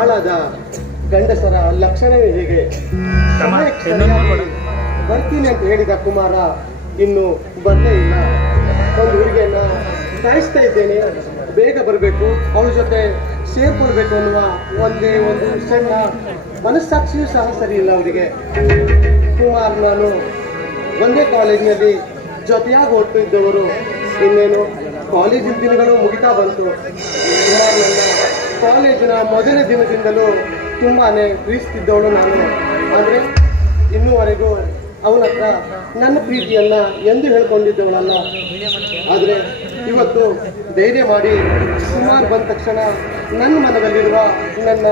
ಹಾಳಾದ ಗಂಡಸರ ಲಕ್ಷಣವೇ ಹೀಗೆ. ಬರ್ತೀನಿ ಅಂತ ಹೇಳಿದ ಕುಮಾರ ಇನ್ನು ಬಂದೇ ಇಲ್ಲ. ಒಂದು ಹುಡುಗಿಯನ್ನ ಕಾಯಿಸ್ತಾ ಇದ್ದೇನೆ, ಬೇಗ ಬರಬೇಕು, ಅವಳ ಜೊತೆ ಸೇರ್ಕೊಳ್ಬೇಕು ಅನ್ನುವ ಒಂದೇ ಒಂದು ಸಣ್ಣ ಮನಸ್ಸಾಕ್ಷಿಯೂ ಸಹ ಸರಿ ಇಲ್ಲ ಅವರಿಗೆ. ಕುಮಾರ್ ನಾನು ಒಂದೇ ಕಾಲೇಜಿನಲ್ಲಿ ಜೊತೆಯಾಗಿ ಹೊರಟು ಇದ್ದವರು. ಇನ್ನೇನು ಕಾಲೇಜಿನ ದಿನಗಳು ಮುಗಿತಾ ಬಂತು. ಕುಮಾರ್ ನನ್ನ ಕಾಲೇಜಿನ ಮೊದಲ ದಿನದಿಂದಲೂ ತುಂಬಾನೇ ಪ್ರೀತಿಸಿದ್ದವಳು ನಾನು. ಅಂದರೆ ಇನ್ನೂವರೆಗೂ ಅವನ ಹತ್ರ ನನ್ನ ಪ್ರೀತಿಯನ್ನ ಎಂದು ಹೇಳ್ಕೊಂಡಿದ್ದವಳಲ್ಲ. ಆದರೆ ಇವತ್ತು ಧೈರ್ಯ ಮಾಡಿ ಕುಮಾರ್ ಬಂದ ತಕ್ಷಣ ನನ್ನ ಮನದಲ್ಲಿರುವ ನನ್ನ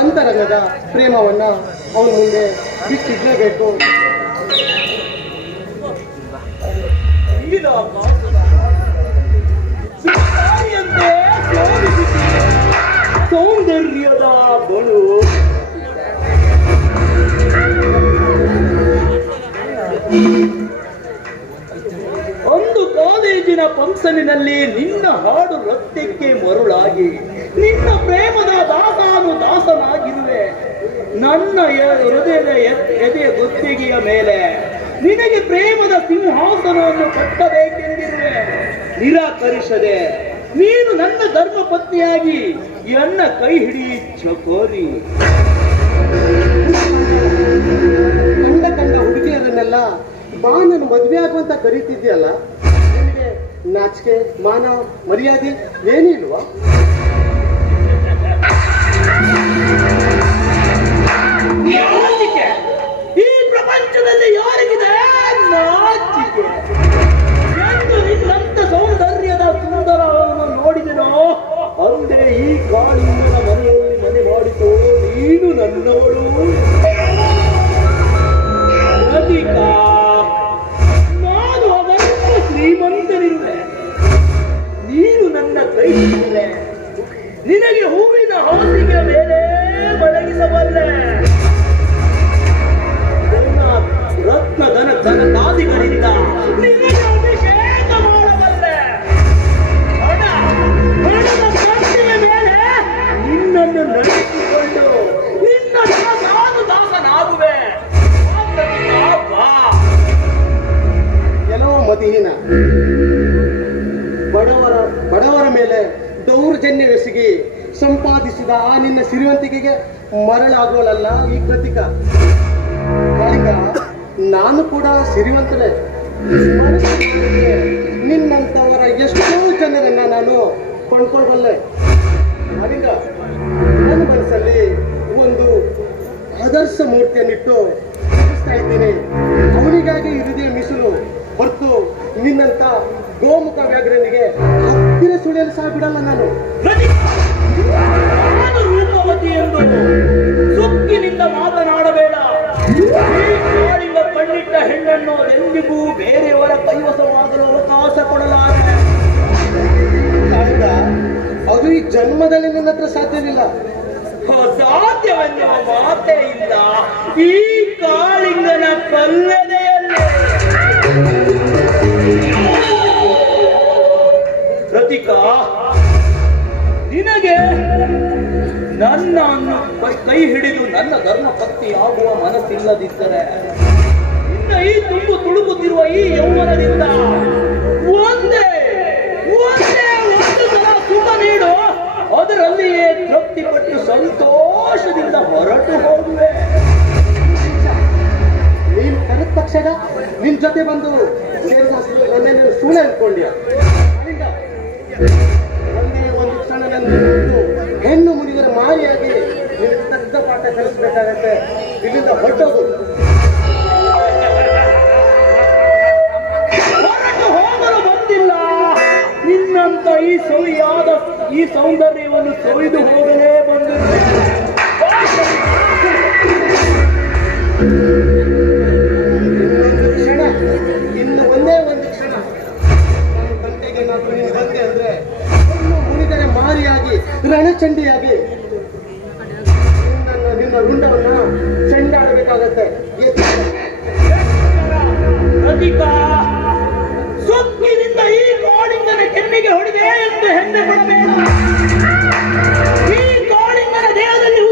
ಅಂತರಂಗದ ಪ್ರೇಮವನ್ನ ಅವನ ಮುಂದೆ ಬಿಟ್ಟಿದ್ಲೇಬೇಕು. ಸೌಂದರ್ಯದ ಬಳು ಒಂದು ಕಾಲೇಜಿನ ಫಂಕ್ಷನಿನಲ್ಲಿ ನಿನ್ನ ಹಾಡು ನೃತ್ಯಕ್ಕೆ ಮರುಳಾಗಿ ನಿನ್ನ ಪ್ರೇಮದ ದಾಸನಾಗಿರುವೆ. ನನ್ನ ಹೃದಯದ ಎದೆಯ ಗುತ್ತಿಗೆಯ ಮೇಲೆ ನಿನಗೆ ಪ್ರೇಮದ ಸಿಂಹಾಸನವನ್ನು ಕಟ್ಟಬೇಕೆಂದಿರುವೆ. ನಿರಾಕರಿಸದೆ ನೀನು ನನ್ನ ಧರ್ಮ ಪತ್ನಿಯಾಗಿ ಎನ್ನ ಕೈ ಹಿಡಿಯ ಕೋರಿ. ಕಂಡ ಹುಡುಗಿಯರನ್ನೆಲ್ಲ ಬಾ ನನ್ನ ಮದುವೆ ಆಗುವಂತ ಕರೀತಿದ್ಯಲ್ಲ, ನಿನಗೆ ನಾಚಿಕೆ ಮಾನ ಮರ್ಯಾದೆ ಏನಿಲ್ವಾ? ನಾಚಿಕೆ ಈ ಪ್ರಪಂಚದಲ್ಲಿ ಯಾರಿಗಿದೆ ನಾಚಿಕೆ? ಎಂದು ನಿನ್ನಂತ ಸೌಂದರ್ಯದ ಸುಂದರವನ್ನು ನೋಡಿದೆನೋ ಅಂದೇ ಈ ಕಾಳಿಂಗನ ಮನೆಯಲ್ಲಿ ಮನೆ ಮಾಡಿತು ನೀನು ನನ್ನವಳು. ರತಿಕಾ, ನಾನು ಅವರನ್ನು ಶ್ರೀಮಂತನಿರುವೆ, ನೀನು ನನ್ನ ಕೈ ಹಿಡಿದೆ. ನಿನಗೆ ಹೂವಿನ ಹಾಸಿಗೆ ಮೇಲೆ ಮಲಗಿಸಬಲ್ಲೆ. ರತ್ನ ಧನದಾದಿಗಳಿಂದ ನಿನಗೆ ಅಭಿಷೇಕ ಮಾಡಬಲ್ಲೆ. ಹಣದ ಕಟ್ಟಿನ ಮೇಲೆ ನಿನ್ನನ್ನು ನಡೆಸಿಕೊಂಡು ನಿನ್ನ ದಾಸನಾಗುವೆ. ಕೆಲವು ಮತಿಹೀನ ಬಡವರ ಮೇಲೆ ದೌರ್ಜನ್ಯವೆಸಗಿ ಸಂಪಾದಿಸಿದ ಆ ನಿನ್ನ ಸಿರಿವಂತಿಕೆಗೆ ಮರಳಾಗೋಳಲ್ಲ ಈ ಕೃತಿಕ. ಕಾಳಿಂಗ, ನಾನು ಕೂಡ ಸಿರಿವಂತನೇ. ನಿನ್ನಂತವರ ಎಷ್ಟೋ ಜನರನ್ನ ನಾನು ಕೊಂಡ್ಕೊಳ್ಬಲ್ಲೆ. ಕಾಳಿಂಗ, ನನ್ನ ಮನಸ್ಸಲ್ಲಿ ಒಂದು ಆದರ್ಶ ಮೂರ್ತಿಯನ್ನಿಟ್ಟು ಪ್ರತಿಷ್ಠಿಸ್ತಾ ಇದ್ದೀನಿ. ಅವನಿಗಾಗಿ ಹೃದಯ ಮೀಸಲು ಹೊರತು ನಿನ್ನಂತ ಗೋಮುಖ ವ್ಯಾಘ್ರನಿಗೆ ಹತ್ತಿರ ಸುಳಿಯಲು ಸಹ ಬಿಡಲ್ಲ ನಾನು. ರೂಪವತಿ ಎಂದು ಸೊಕ್ಕಿನಿಂದ ಮಾತನಾಡಬೇಡ. ಕಾಳಿಂಗ ಕಣ್ಣಿಟ್ಟ ಹೆಣ್ಣನ್ನು ಎಂದಿಗೂ ಬೇರೆಯವರ ಕೈವಸವಾಗಲು ಅವಕಾಶ ಕೊಡಲಾರೆ. ಕಾಳಿಂಗ, ಅದು ಈ ಜನ್ಮದಲ್ಲಿ ನನ್ನ ಹತ್ರ ಸಾಧ್ಯವಿಲ್ಲ. ಸಾಧ್ಯವೆನ್ನುವ ಮಾತೇ ಇಲ್ಲ ಈ ಕಾಳಿಂಗನ ಕಲ್ಲನೆಯಲ್ಲಿ. ರತಿಕಾ, ನಿನಗೆ ನನ್ನ ಕೈ ಹಿಡಿದು ನನ್ನ ಧರ್ಮ ಪತ್ನಿಯಾಗುವ ಮನಸ್ಸಿಲ್ಲದಿದ್ದರೆ ನಿನ್ನ ಈ ತುಂಬು ತುಳುಕುತ್ತಿರುವ ಈ ಯೌವನದಿಂದ ಒಂದೇ ಒಂದು ಸಲ ಸುಖ ನೀಡು. ಅದರಲ್ಲಿಯೇ ತೃಪ್ತಿಪಟ್ಟು ಸಂತೋಷದಿಂದ ಹೊರಟು ಹೋಗುವೆ. ನೀನು ಕರೆದ ತಕ್ಷಣ ನಿನ್ ಜೊತೆ ಬಂದು ನನ್ನೇನು ಸುಳ್ಳು ಅಂದ್ಕೊಂಡ್ಯ? ಒಂದೇ ಒಂದು ಕ್ಷಣ ನನ್ನ ಹೆಣ್ಣು ಮುನಿದರ ಮಾರಿಯಾಗಿ ನಿನಗೆ ತಕ್ಕ ಪಾಠ ಕಲಿಸ್ಬೇಕಾಗತ್ತೆ. ಇಲ್ಲಿಂದ ಹೊರಟೋದು. ಹೊರಟು ಹೋಗಲು ಬಂದಿಲ್ಲ. ನಿನ್ನಂತ ಈ ಸವಿಯಾದ ಈ ಸೌಂದರ್ಯವನ್ನು ಸವಿದು ಹೋಗಲೇ ಬಂದಿದೆ. ಕ್ಷಣ, ಇನ್ನು ಒಂದೇ ಒಂದು ಕ್ಷಣ ನನ್ನ ಗಂಟೆಗೆ ನಾನು ನೀನು ಬಂದೆ ಅಂದ್ರೆ ಹೆಣ್ಣು ಮುನಿದರೆ ಮಾರಿಯಾಗಿ ರಣಚಂಡಿಯಾಗಿ ನಿನ್ನ ರುಂಡವನ್ನ ಚೆಂಡಾಡಬೇಕಾಗತ್ತೆ. ರತಿಕಾ, ಸೊಕ್ಕಿನಿಂದ ಈ ಕಾಳಿಂಗನ ಕೆನ್ನೆಗೆ ಹೊಡೆದೆ ಎಂದು ಹೆಮ್ಮೆ ಪಡಬೇಡ. ಈ ಕಾಳಿಂಗನ ದೇಹದಲ್ಲಿ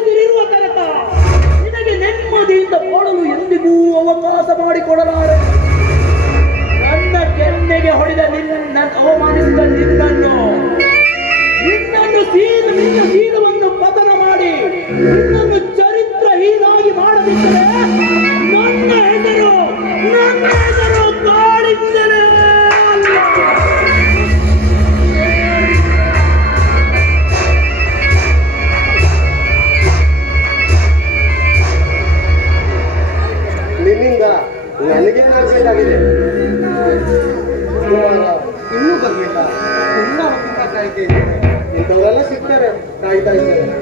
ಕಾಯ್ತಾ ಇದ್ದೇನೆ.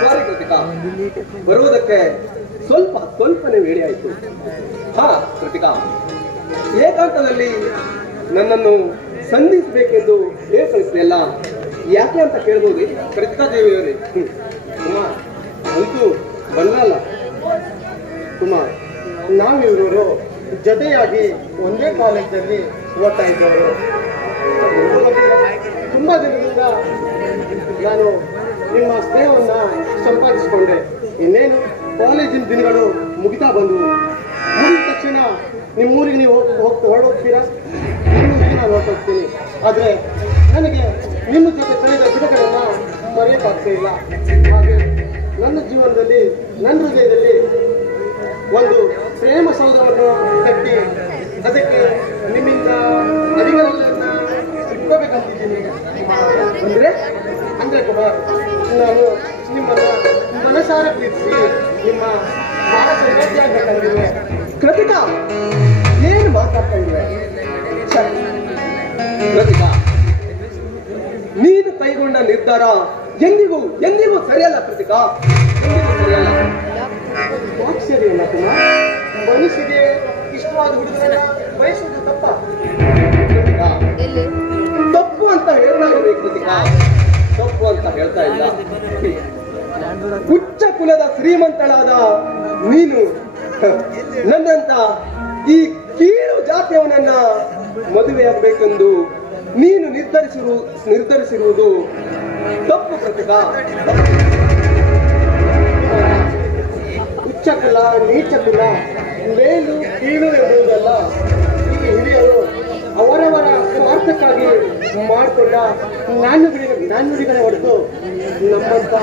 ಸಾರಿ ಕೃತಿಕಾ, ಬರುವುದಕ್ಕೆ ಸ್ವಲ್ಪನೇ ವೇಳೆ ಆಯಿತು. ಹಾ ಕೃತಿಕಾ, ಏಕಾಂತದಲ್ಲಿ ನನ್ನನ್ನು ಸಂಧಿಸಬೇಕೆಂದು ಹೇಳಿ ಕಳಿಸಿದೆಯಲ್ಲ, ಯಾಕೆ ಅಂತ ಕೇಳ್ಬೋದು ಕೃತಿಕಾ ದೇವಿಯವರೇ? ಕುಮಾರ್ ಅಂತೂ ಬಂದ್ರಲ್ಲ ಕುಮಾರ್, ನಾವಿವರು ಜೊತೆಯಾಗಿ ಒಂದೇ ಕಾಲೇಜಲ್ಲಿ ಓದ್ತಾ ಇದ್ದವರು. ತುಂಬಾ ದಿನದಿಂದ ನಾನು ನಿಮ್ಮ ಸ್ನೇಹವನ್ನ ಸಂಪಾದಿಸಿಕೊಂಡೆ. ಇನ್ನೇನು ಕಾಲೇಜಿನ ದಿನಗಳು ಮುಗಿತಾ ಬಂದವು. ಮುಗಿದ ತಕ್ಷಣ ನಿಮ್ಮೂರಿಗೆ ನೀವು ಹೊರಡೋಗ್ತೀರಾ, ನಿಮ್ಮೂರಿಗೆ ನಾನು ಹೊರಟೋಗ್ತೀನಿ. ಆದರೆ ನನಗೆ ನಿಮ್ಮ ಜೊತೆ ಕಳೆದ ದಿನಗಳನ್ನ ಮರೆಯೋಕ್ಕಾಗ್ತಾ ಇಲ್ಲ. ಹಾಗೆ ನನ್ನ ಜೀವನದಲ್ಲಿ, ನನ್ನ ಹೃದಯದಲ್ಲಿ ಒಂದು ಪ್ರೇಮ ಸೌಧವನ್ನು ಕಟ್ಟಿ ಅದಕ್ಕೆ ನಿಮ್ಮಿಂದ ಅಡಿಗಳನ್ನ ಇಟ್ಕೋಬೇಕಂತಿದ್ದೀನಿ. ಅಂದ್ರೆ ಕುಮಾರ್, ನಾನು ನಿಮ್ಮನ್ನ ಮನಸಾರ ಪ್ರೀತಿಸಿ ನಿಮ್ಮ ಬಹಳ ಸಂಗಾತಿ ಆಗ್ಬೇಕಂದಿರುವೆ. ಕೃತಿಕಾ, ಏನು ಮಾತಾಡ್ತಾ ಇರುವೆ? ಕೃತಿಕಾ, ನೀನು ಕೈಗೊಂಡ ನಿರ್ಧಾರ ಎಂದಿಗೂ ಸರಿಯಲ್ಲ ಕೃತಿಕಾ, ಎಂದಿಗೂ ಸರಿಯಲ್ಲ. ಯಾಕೆ ಸರಿಯಲ್ಲ ಕುಮಾರ್? ಮನಸ್ಸಿಗೆ ಇಷ್ಟವಾದ ಹುಡುಗರನ್ನ ಬಯಸೋದು ತಪ್ಪ? ಕೃತಿಕಾ, ತಪ್ಪು ಅಂತ ಹೇಳ್ತಾ ಇರ್ಬೇಕು ಕೃತಿಕಾ, ತಪ್ಪು ಅಂತ ಹೇಳ್ತಾ ಇಲ್ಲ. ಉಚ್ಚ ಕುಲದ ಶ್ರೀಮಂತಳಾದ ನೀನು ನನ್ನಂತ ಈ ಕೀಳು ಜಾತಿಯವನನ್ನ ಮದುವೆಯಾಗಬೇಕೆಂದು ನೀನು ನಿರ್ಧರಿಸಿರುವುದು ತಪ್ಪು ಕೃತಿಕಾ. ಉಚ್ಚ ಕುಲ, ನೀಚ ಕುಲ, ಮೇಲು ಕೀಳು ಎಂಬುದಲ್ಲ. ಈ ಹಿರಿಯರು ಅವರವರ ಸ್ವಾರ್ಥಕ್ಕಾಗಿ ಮಾಡಿಕೊಂಡ ನಾಣ್ಣುಡಿಗಳ ಹೊರತು ನಮ್ಮಂತ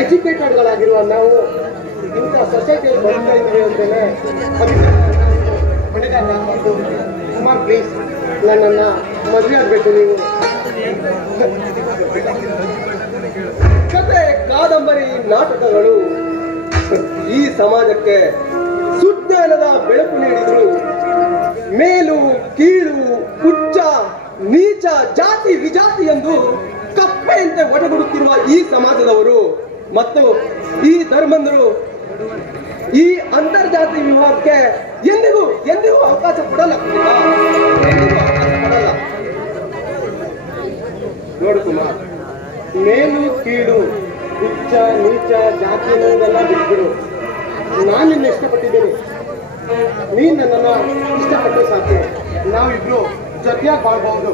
ಎಜುಕೇಟೆಡ್ಗಳಾಗಿರುವ ನಾವು ಇಂಥ ಸೊಸೈಟಿಯಲ್ಲಿ ಬರ್ತಾ ಇದ್ದೀವಿ ಅಂತಲೇ ಹೊಣೆಗಾರರಾಗಬಾರ್ದು. ಕುಮಾರ್ ಪ್ಲೀಸ್, ನನ್ನನ್ನು ಮದುವೆ ಆಗಬೇಕು ನೀವು. ಕತೆ, ಕಾದಂಬರಿ, ನಾಟಕಗಳು ಈ ಸಮಾಜಕ್ಕೆ ಸುಜ್ಞಾನದ ಬೆಳಕು ನೀಡಿದ್ರು. ಮೇಲು ಕೀಳು, ಉಚ್ಚ ನೀಚ, ಜಾತಿ ವಿಜಾತಿ ಎಂದು ಕಪ್ಪೆಯಂತೆ ಒಡಗೂಡುತ್ತಿರುವ ಈ ಸಮಾಜದವರು ಮತ್ತು ಈ ಧರ್ಮಂಧರು ಈ ಅಂತರ್ಜಾತಿ ವಿವಾಹಕ್ಕೆ ಎಂದಿಗೂ ಅವಕಾಶ ಕೊಡಲ್ಲ. ಎಂದಿಗೂ ಅವಕಾಶ ಕೊಡಲ್ಲ. ನೋಡು ಕುಮಾರ್, ಮೇಲು ಕೀಳು, ಉಚ್ಚ ನೀಚ ಜಾತಿ ಅನ್ನೋದೆಲ್ಲ ಬಿಟ್ಬಿಡು. ನಾನು ನಿನ್ನ ಇಷ್ಟಪಟ್ಟಿದ್ದೀನಿ, ನೀನು ನನ್ನನ್ನು ಇಷ್ಟಪಟ್ಟರೆ ಸಾಕು. ನಾವಿಬ್ರು ಜೊತೆಯಾಗಿ ಬಾಳ್ಬಹುದು.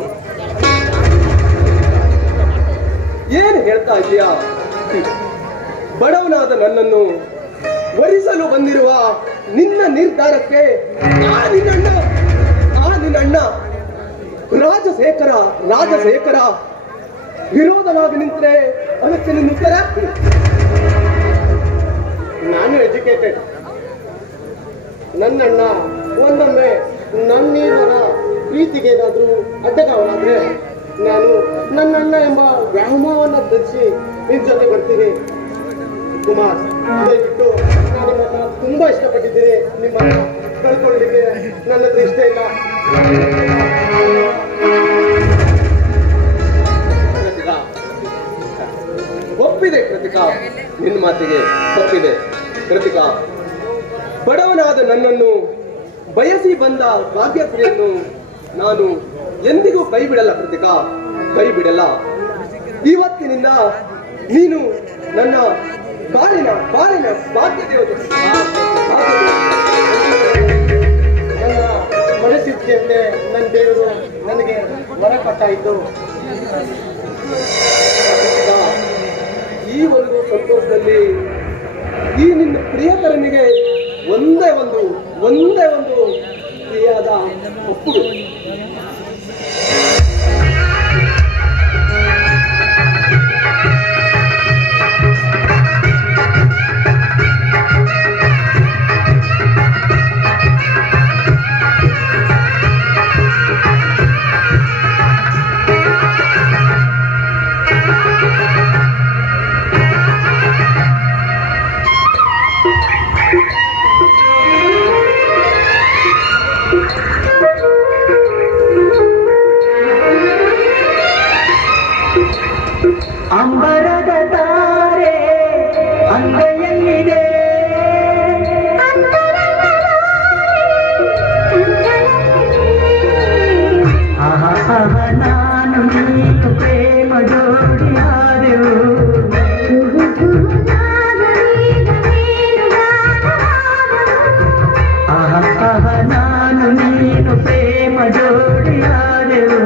ಏನು ಹೇಳ್ತಾ ಇದೀಯಾ? ಬಡವನಾದ ನನ್ನನ್ನು ವರಿಸಲು ಬಂದಿರುವ ನಿನ್ನ ನಿರ್ಧಾರಕ್ಕೆ ಆ ನಿನ್ನಣ್ಣ ರಾಜಶೇಖರ ವಿರೋಧವಾಗಿ ನಿಂತರೆ ಅದಕ್ಕೆ ನಿನ್ನ ಉತ್ತರ? ನಾನು ಎಜುಕೇಟೆಡ್. ನನ್ನಣ್ಣ ಒಂದೊಮ್ಮೆ ನನ್ನೀರನ ಪ್ರೀತಿಗೆ ಏನಾದರೂ ಅಡ್ಡಗಾವಲಾದ್ರೆ ನಾನು ನನ್ನಣ್ಣ ಎಂಬ ವ್ಯಾಮೋಹವನ್ನು ಧರಿಸಿ ನಿನ್ನ ಜೊತೆ ಬರ್ತೀನಿ. ಕುಮಾರ್, ದಯವಿಟ್ಟು ನಾನು ನಿಮ್ಮನ್ನ ತುಂಬಾ ಇಷ್ಟಪಟ್ಟಿದ್ದೀನಿ. ನಿಮ್ಮನ್ನ ಕಳ್ಕೊಳ್ಳಿಕ್ಕೆ ನನ್ನ ಹತ್ರ ಇಷ್ಟ ಇಲ್ಲ. ಒಪ್ಪಿದೆ ಕೃತಿಕಾ, ನಿನ್ನ ಮಾತಿಗೆ ಒಪ್ಪಿದೆ ಕೃತಿಕಾ. ಬಡವನಾದ ನನ್ನನ್ನು ಬಯಸಿ ಬಂದ ಭಾಗ್ಯಶ್ರೀಯನ್ನು ನಾನು ಎಂದಿಗೂ ಕೈ ಬಿಡಲ್ಲ ಕೃತಿಕಾ, ಕೈ ಬಿಡಲ್ಲ. ಇವತ್ತಿನಿಂದ ನೀನು ನನ್ನ ಬಾಳಿನ ಭಾಗ್ಯ ದೇವತೆ. ನನ್ನ ಮನಸ್ಥಿತಿಯಂತೆ ನನ್ನ ದೇವರು ನನಗೆ ವರ ಕೊಟ್ಟಾಯಿತು. ಈ ಒಂದು ಸಂತೋಷದಲ್ಲಿ ಈ ನಿನ್ನ ಪ್ರಿಯಕರನಿಗೆ ಒಂದೇ ಒಂದು ಪ್ರಿಯಾದ ಒಪ್ಪುಗೆ. ಅಂಬರದ ತಾರೆ ಅಂಗೈಯಲ್ಲಿದೆ ನಾನು ನೀನು ಪ್ರೇಮ ಜೋಡಿಯಾದೆವು ನಾನು ನೀನು ಪ್ರೇಮ ಜೋಡಿಯಾದೆವು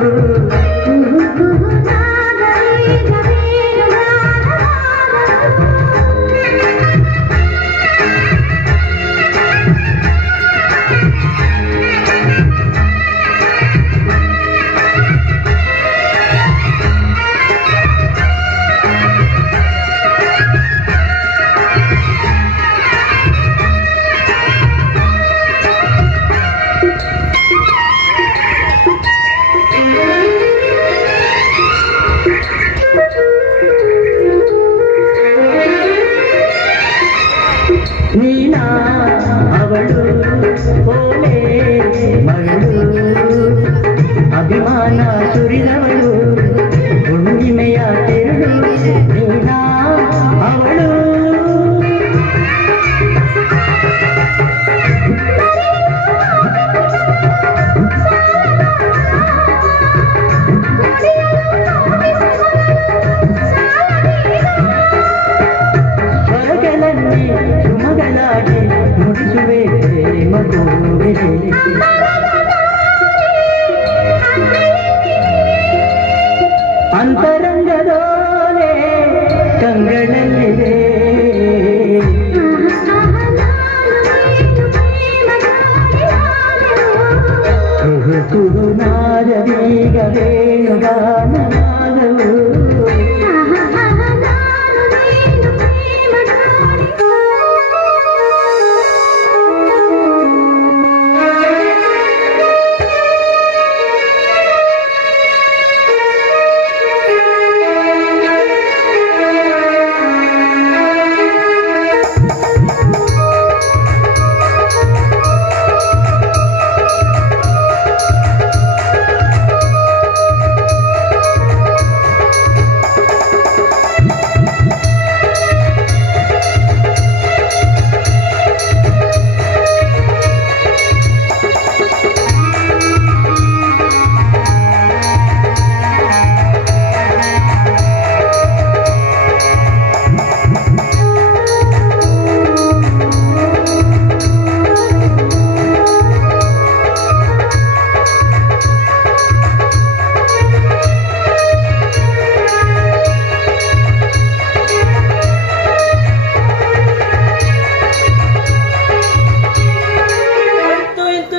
ನೀನಾ ಅವಳು ಓಲೆ ಮಗಳು ಅಭಿಮಾನ ಸುರಿದವಳು ಹುಣ್ಣಿಮೆಯ ತೆರಳು ನೀನಾ ಅವಳು ಸ್ವರಗಳಲ್ಲಿ ಸುಮಗಳಾಗಿ ನುಡಿಸುವೆ ಮಗುವಿಗೆ ಅಂತರಂಗದೋಲೆ ಕಂಗಳಲ್ಲಿದೆ ಕುರುನಾದೀಗ ವೇಣುಗಾನನಾದವು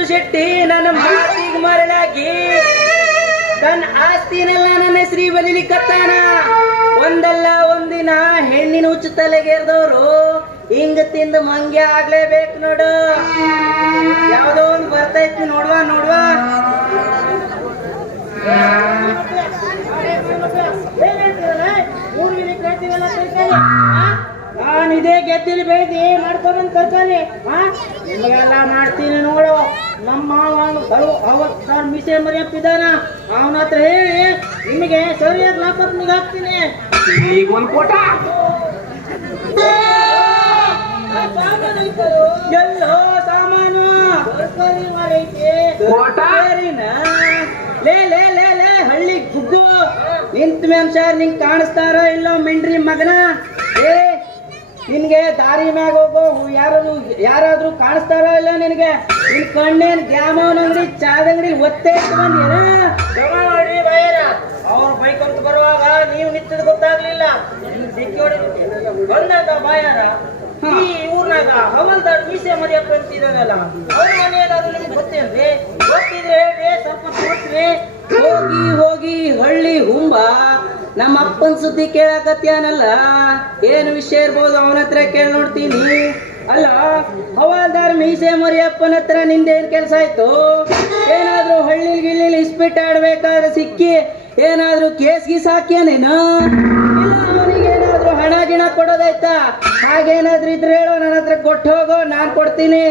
ಶೆಟ್ಟಿ ನನ್ನ ಮಾತಿಗೆ ಮರಳಾಗಿ ತನ್ನ ಆಸ್ತಿನೆಲ್ಲ ನನ್ನ ಹೆಸರಿ ಬಲಿಲಿಕ್ಕತ್ತಾನ. ಒಂದಲ್ಲ ಒಂದಿನ ಹೆಣ್ಣಿನ ಹುಚ್ಚು ತಲೆಗೇರ್ದವ್ರು ಹಿಂಗ ತಿಂದು ಮಂಗ್ಯ ಆಗ್ಲೇಬೇಕು ನೋಡು. ಯಾವ್ದೋ ಒಂದು ಬರ್ತೈತಿ ನೋಡುವ ನೋಡುವ. ನಾನಿದೇ ಗೆದ್ದಿಲಿ ಬೆಳೆದಿ ಮಾಡ್ಕೊಂಡ್ ಕಲ್ತಾನೆ ನಿಮಗೆಲ್ಲ ಮಾಡ್ತೀನಿ ನೋಡು. ನಮ್ಮ ಅವತ್ ನಾನು ಮೀಸೆ ಮರಿಯಪ್ಪಿದ್ದಾನ ಅವನ ಹತ್ರ ಹೇಳಿ ನಿಮಗೆ ಸರಿಯಾಗಿ ಲಾಪತ್ನಿಗೆ ಹಾಕ್ತೀನಿ. ಈಗ ಒಂದ್ ಕೋಟ ಎಲ್ಲೋ ಸಾಮಾನು ಲೇ ಲೇ ಲೇ ಲೇ ಹಳ್ಳಿ ಗುಗ್ಗು ನಿಂತ ಮೆನ್ಸಾರ್ ನಿಂಗೆ ಕಾಣಿಸ್ತಾರ ಇಲ್ಲ ಮಿಂಡ್ರಿ ಮಗನ? ಏ ನಿನ್ಗೆ ದಾರಿ ಮ್ಯಾಗ ಹೋಗೋ ಯಾರಾದ್ರೂ ಕಾಣಿಸ್ತಾರ ಇಲ್ಲ ನಿನಗೆ? ನಿನ್ ಕಣ್ಣೇನ್ ದ್ಯಾಮವನ್ ಅಂಗಡಿ ಚಾದ ಅಂಗಡಿ ಒತ್ತೆ ಬಂದೇನ? ಅವ್ರ ಬೈಕ್ ಅಂತ ಬರುವಾಗ ನೀವು ನಿಂತದ ಗೊತ್ತಾಗ್ಲಿಲ್ಲ. ಬಂದಾಗ ಬಾಯಾರ ಈ ಊರ್ನಾಗ ಹವಲ್ದಾರ್ ಮೀಸೆ ಮರಿಯಪ್ಪ ಅಂತಿದಾನಲ್ಲ ಅವ್ರ ಮನೆ ಏನಾದ್ರು ನಿಮ್ಗೆ ಗೊತ್ತೇನ್ರಿ? ಗೊತ್ತಿದ್ರೆ ಹೇಳ್ರಿ, ಸ್ವಲ್ಪ ತೋರ್ಸ್ರಿ. ಹೋಗಿ ಹೋಗಿ ಹಳ್ಳಿ ಹುಂಬ ನಮ್ಮ ಅಪ್ಪನ ಸುದ್ದಿ ಕೇಳಕತ್ಯಾನಲ್ಲ, ಏನು ವಿಷಯ ಇರ್ಬೋದು ಅವನ ಹತ್ರ ಕೇಳಿ ನೋಡ್ತೀನಿ. ಅಲ್ಲ ಹವಾಲ್ದಾರ್ ಮೀಸೆ ಮರಿಯಪ್ಪನ ಹತ್ರ ನಿಂದೇನ್ ಕೆಲ್ಸ ಆಯ್ತು? ಏನಾದ್ರೂ ಹಳ್ಳಿ ಗಿಳ್ಳಿಲಿ ಇಸ್ಪಿಟ್ ಆಡ್ಬೇಕಾದ್ರೆ ಸಿಕ್ಕಿ ಏನಾದ್ರೂ ಕೇಸ್ ಗೀಸ್ ಹಾಕ್ಯಾನೇನು? ಇಲ್ಲ ಅವನಿಗೇನಾದ್ರೂ ಹಣ ಗಿಣ ಕೊಡೋದಾಯ್ತಾ? ಹಾಗೇನಾದ್ರೂ ಇದ್ರೆ ಹೇಳೋ, ನನ್ನ ಹತ್ರ ಕೊಟ್ಟು ಹೋಗೋ, ನಾನ್ ಕೊಡ್ತೀನಿ.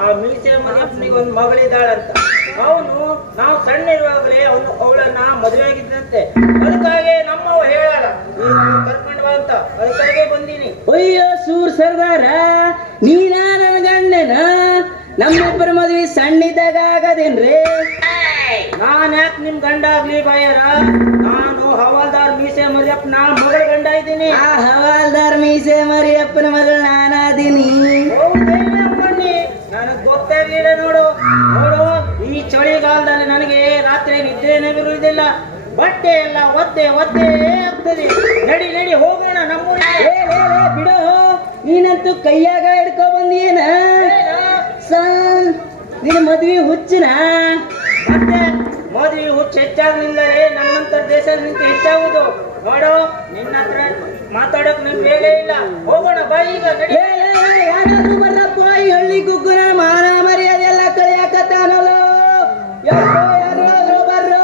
ಆ ಮೀಸೆ ಮರಿಯಪ್ಪನಿಗೆ ಒಂದು ಮಗಳಿದ್ದಾಳಂತ. ಅವನು ನಾವು ಸಣ್ಣ ಇರುವಾಗಲೇ ಅವಳನ್ನ ಮದುವೆ ಆಗಿದ್ದಂತೆ. ಅದಕ್ಕಾಗಿ ಸರ್ದಾರ ನೀನ ನನ್ನ ಗಂಡನ ನಮ್ಮಿಬ್ಬರ ಮದ್ವಿ ಸಣ್ಣಿದ್ದಾಗ ಆಗದೇನ್ರಿ ನಾನ್ ಯಾಕೆ ನಿಮ್ ಗಂಡ ಆಗ್ಲಿ ಬಾಯರ ನಾನು ಹವಾಲ್ದಾರ್ ಮೀಸೆ ಮರಿಯಪ್ಪನ ಮಗಳ ಗಂಡ ಇದ್ದೀನಿ ಆ ಹವಾಲ್ದಾರ್ ಮೀಸೆ ಮರಿಯಪ್ಪನ ಮಗಳು ನಾನಾದೀನಿ ನನಗ್ ಗೊತ್ತಾಗ್ಲಿಲ್ಲ ನೋಡು ನೋಡು ಈ ಚಳಿಗಾಲದಲ್ಲಿ ನನಗೆ ರಾತ್ರಿ ನಿದ್ದೆನೇ ಬರುವುದಿಲ್ಲ ಬಟ್ಟೆ ಎಲ್ಲ ಒದ್ದೆ ಒದ್ದೆ ಆಗ್ತದೆ ನಡಿ ನಡಿ ಹೋಗೋಣ ನಮ್ಮೂರಿಗೆ ಬಿಡು ನೀನಂತೂ ಕೈಯಾಗ ಹಿಡ್ಕೊ ಬಂದಿಯೇನ ನಿನ್ನ ಮದ್ವಿ ಹುಚ್ಚಿನ ಮತ್ತೆ ಮದ್ವಿ ಹುಚ್ಚು ಹೆಚ್ಚಾಗ್ಲಿಂದಲೇ ನಮ್ಮಂತ ದೇಶದಿಂದ ಹೆಚ್ಚಾಗುದು ನೋಡು ನಿನ್ನ ಹತ್ರ ಮಾತಾಡಕ್ ನನ್ ಬೇಲೆ ಇಲ್ಲ ಹೋಗೋಣ ಬಾ ಈಗ ಯಾರಾದ್ರೂ ಬರಪ್ಪ ಈ ಹಳ್ಳಿ ಗುಗ್ಗುನ ಮಾನ ಮರ್ಯಾದೆಲ್ಲ ಕಳಿಯಾಕತ್ತಾನಲ್ಲ ಯಾರಾದ್ರೂ ಬರ್ರು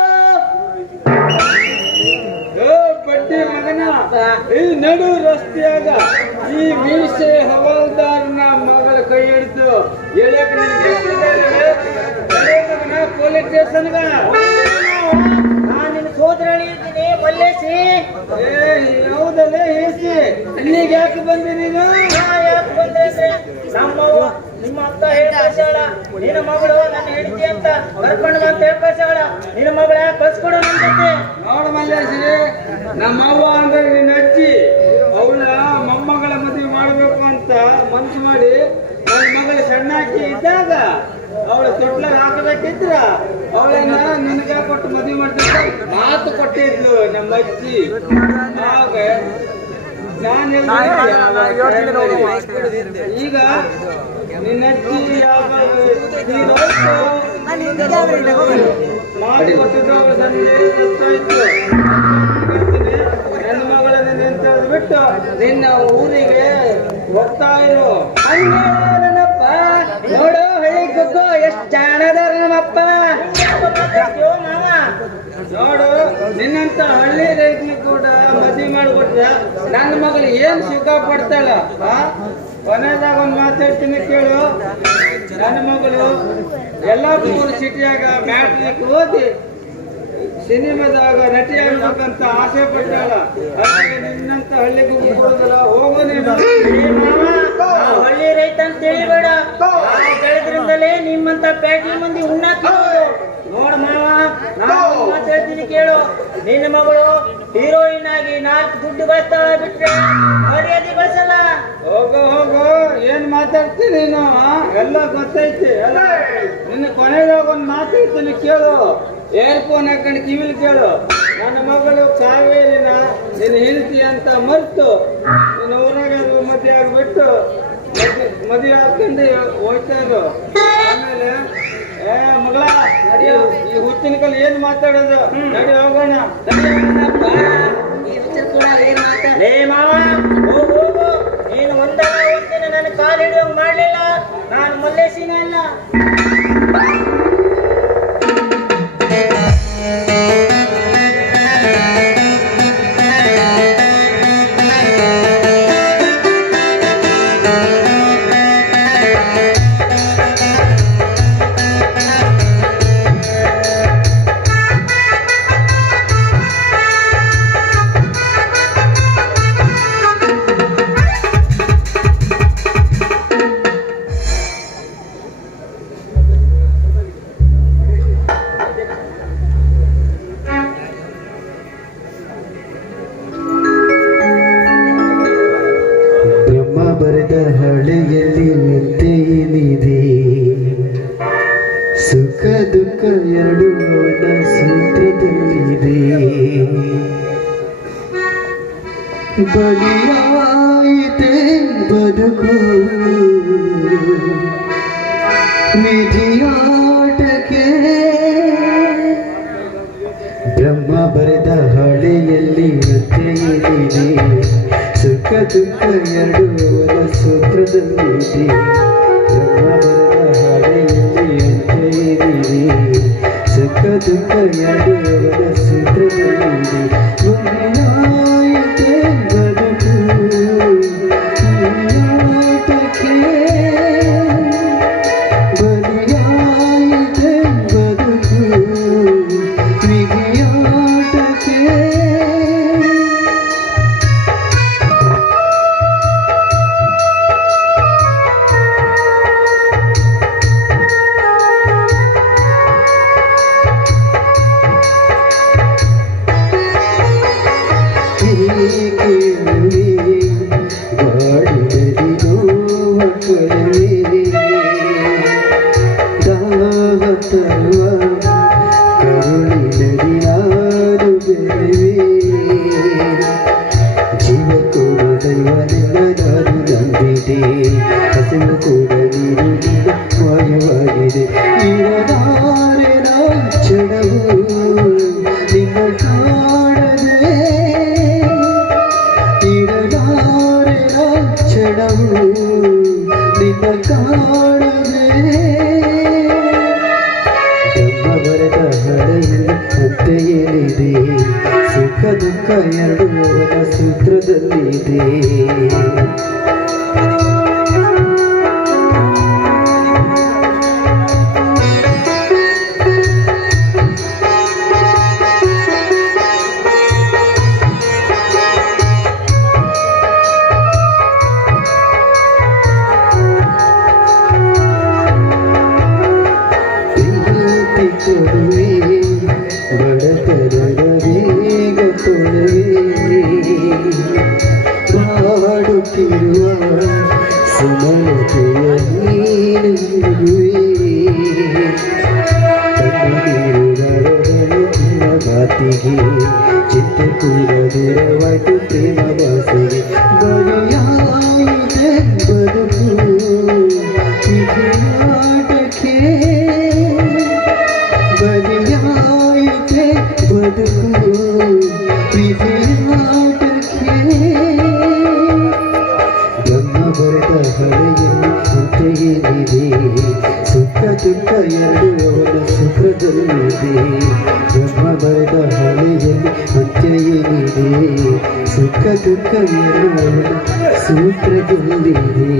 ಬಡ್ಡಿ ಮಗನ ಈ ನಡು ರಸ್ತೆಯಾಗ ಈ ಮೀಸೆ ಹವಾಲ್ದಾರ್ನ ಮಗಳ ಕೈ ಹಿಡಿದು ಹೇಳಕ್ ಪೊಲೀಸ್ ಸ್ಟೇಷನ್ಗ ನಾನು ನಿನ್ನ ಸೋದರಳಿ ಇದ್ದೀನಿ ಮಲ್ಲೇಸಿ ಹೌದಲ್ಲ ಹೇಸಿ ಅಲ್ಲಿಗೆ ಯಾಕೆ ಬಂದಿ ನೀನು ಯಾಕೆ ಬಂದ್ರೆ ನಮ್ಮವ್ವ ನಿಮ್ಮ ಅಕ್ಕ ಹೇಳ್ಕಳ್ಸಾಳ ನಿನ್ನ ಮಗಳು ನನ್ನ ಹೆಂಡತಿ ಅಂತ ಕರ್ಕೊಂಡು ಬಂತ ಹೇಳ್ಕಳ್ಸಾಳ ನಿನ್ನ ಮಗಳ ಕಳ್ಸ್ಕೊಡು ನನ್ನ ಜೊತೆ ನೋಡ ಮಲ್ಲೇಶಿ ನಮ್ಮ ಅವ್ವ ಅಂದ್ರೆ ನಿನ್ನ ಅಜ್ಜಿ ಅವಳ ಮೊಮ್ಮಗಳ ಮದುವೆ ಮಾಡ್ಬೇಕು ಅಂತ ಮನ್ಸು ಮಾಡಿ ನನ್ನ ಮಗಳ ಸಣ್ಣಾಕಿ ಇದ್ದಾಗ ಅವಳ ತೊಟ್ಲಾಗ ಹಾಕಬೇಕಿದ್ರ ಅವಳನ್ನ ನಿನಗ ಕೊಟ್ಟು ಮದುವೆ ಮಾಡ್ತಿದ್ದ ಮಾತು ಕೊಟ್ಟಿದ್ಲು ನಮ್ಮ ಅಜ್ಜಿ ಆಗ ಈಗ ನಿನ್ನ ಅಜ್ಜಿ ಮಾತು ಕೊಟ್ಟಿದ್ದು ಅವಳ ಸಂಜೆ ಗೊತ್ತಾಯ್ತು ನನ್ನ ಮಗಳನ್ನ ನಿಂತ ಬಿಟ್ಟು ನಿನ್ನ ಊರಿಗೆ ಹೋಗ್ತಾ ಇರು ನನ್ನಪ್ಪ ನೋಡು ಹಳ್ಳಿ ಗುಗ್ಗು ಎಷ್ಟು ಚಾಣದಾರ ನಮ್ಮಪ್ಪ ಮಾವ ನೋಡು ನಿನ್ನಂತ ಹಳ್ಳಿ ರೈತನಿಗೆ ಕೂಡ ಮದುವೆ ಮಾಡಿಬಿಟ್ರೆ ನನ್ನ ಮಗಳು ಏನ್ ಸುಖ ಪಡ್ತಾಳ ಕೊನೆದಾಗ ಒಂದು ಮಾತಾಡ್ತೀನಿ ಕೇಳು ನನ್ನ ಮಗಳು ಯಲ್ಲಾಪುರ ಸಿಟಿಯಾಗ ಮ್ಯಾಟ್ರಿಕ್ ಓದಿ ಸಿನಿಮಾದಾಗ ನಟಿ ಆಗ್ಬೇಕಂತ ಆಸೆ ಪಟ್ಟಾಳ ಅದಕ್ಕೆ ನಿನ್ನಂತ ಹಳ್ಳಿಗೂ ಕೊಡೋದಲ್ಲ ಹೋಗೋ ನೀನು ಹಳ್ಳಿ ರೈತ ಅಂತ ತಿಳಿಬೇಡ ಬೆಳೆದ್ರಿಂದಲೇ ನಿಮ್ಮಂತ ಪ್ಯಾಟಿ ಮಂದಿ ಉಣ್ಣಾಕಿರೋದು ನೋಡ್ ಮಾವ ನಾನು ಮಾತಾಡ್ತೀನಿ ಕೇಳು ನಿನ್ನ ಮಗಳು ಹೀರೋಯಿನ್ ಆಗಿ 4 ದುಡ್ಡು ಗಳಿಸ್ತಾಳ ಬಿಟ್ರೆ ಮರ್ಯಾದೆ ಗಳಿಸಲ್ಲ ಹೋಗೋ ಹೋಗೋ ಏನ್ ಮಾತಾಡ್ತೀನಿ ನೀನು ಎಲ್ಲ ಗೊತ್ತೈತಿ ಅಲ್ಲ ನಿನ್ನ ಕೊನೆದಾಗ ಒಂದು ಮಾತಾಡ್ತೀನಿ ಕೇಳು ಏರ್ಫೋನ್ ಹಾಕೊಂಡು ಕಿವಿಲಿ ಕೇಳು ನನ್ನ ಮಗಳು ಕಾವೇರಿನ ನಿನ್ನ ಹೆಂಡತಿ ಅಂತ ಮರ್ತು ನಿನ್ನ ಊರಾಗ ಮದುವೆ ಆಗ್ಬಿಟ್ಟು ಮದುವೆ ಹಾಕೊಂಡು ಹೋಗ್ತಾ ಇರು ಆಮೇಲೆ ಮಗಳ ನಡಿಯೋ ಈ ಹುಚ್ಚಿನ ಕಲ್ ಏನ್ ಮಾತಾಡೋದು ನಡಿ ಹೋಗೋಣ ಲೇ ಮಾವ ಹೋಗು ಹೋಗು ನೀನು ಒಂದಿನ ನನ್ನ ಕಾಲು ಹಿಡಿಯೋಂಗ್ ಮಾಡ್ಲಿಲ್ಲ ನಾನು ಮಲ್ಲೇಶಿನ ಅಲ್ಲ ಬರೆದ ಹಳೆಯಲ್ಲಿ ನಿಂತೇನಿದೆ ಸುಖ ದುಃಖ ಎರಡು ಅವನ ಸೂತ್ರದಲ್ಲಿದೆ ಬಲಿಯಾಯಿತೆ ಬದುಕು ವಿಧಿಯಾಟಕ್ಕೆ ಬ್ರಹ್ಮ ಬರೆದ ಹಳೆಯಲ್ಲಿ ನಿಂತೇನಿದೆ ಸುಖ ದುಃಖ ಎರಡು ಅವನ ಸೂತ್ರದಲ್ಲಿದೆ ಬ್ರಹ್ಮ ಬರೆದ ಹಾಳೆಯಲ್ಲಿ ಅಂತೇನಿದೆ ಸುಖ ದುಃಖ ಎರಡು ಅವನ ಸೂತ್ರದಲ್ಲಿದೆ ಬಲಿಯಾಯಿತೆ ಬದುಕು ವಿಧಿಯಾಟಕ್ಕೆ ಬಲಿಯಾಯಿತೆ ಬದುಕು ವಿಧಿಯಾಟಕ್ಕೆ ಸುಖ ದುಃಖ ಎರಡು ಅವನ ಸೂತ್ರದಲ್ಲಿದೆ. ಕೊಡುವೆ ಬಡತನದ ಬೇಗ ತೊಳೆವೆ ಮಾಡುತ್ತಿರುವ ಸುಮನತೆಯ ನೀನುವೆ ಕಣ್ಣೀರುಗಳ ಮಾತಿಗೆ ಚಿತ್ತ ಕೂಡ ದೂರವಾಯ್ತು ಪ್ರೇಮ ಭಾಷೆಗೆ ಬಲಿಯಾಯಿತೆ ಬದುಕು ಆಟಕ್ಕೆ ಬಲಿಯಾಯಿತೆ ಬದುಕು ವಿಧಿಯಾಟಕ್ಕೆ ಬ್ರಹ್ಮ ಬರೆದ ಹಳೆಯನ್ನು ಅಂತೆಯೇನಿದೆ ಸುಖ ದುಃಖ ಎರಡು ಅವನ ಸೂತ್ರದಲ್ಲಿದೆ. ಬ್ರಹ್ಮ ಬರೆದ ಹಳೆಯಲ್ಲಿ ಅಂತ್ಯೇನಿದೆ ಸುಖ ದುಃಖ ಎರಡು ಅವನ ಸೂತ್ರದಲ್ಲಿದೆ.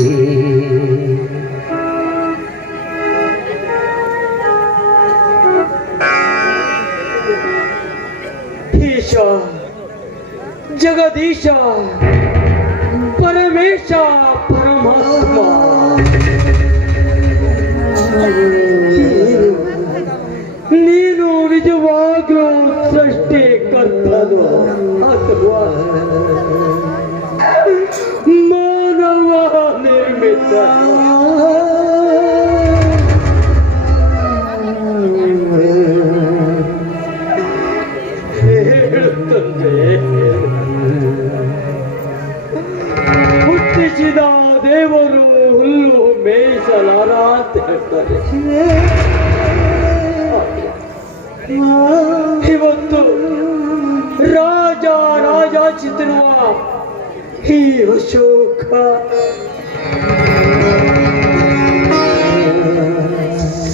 ಈಶ ಜಗದೀಶ ಪರಮೇಶ ಪರಮಾತ್ಮ ನೀನು ನಿಜವಾಗ್ಲೂ ಸೃಷ್ಟಿ ಕರ್ತನು ಅಥವಾ ಮಾನವ ನಿರ್ಮಿತ ಹುಟ್ಟಿಸಿದ ದೇವರು ಹುಲ್ಲು ಮೇಯಿಸಲಾರ ಅಂತ ಹೇಳ್ತಾರೆ. ಇವತ್ತು ರಾಜಾಚಿತಿರುವ ಈ ಅಶೋಕ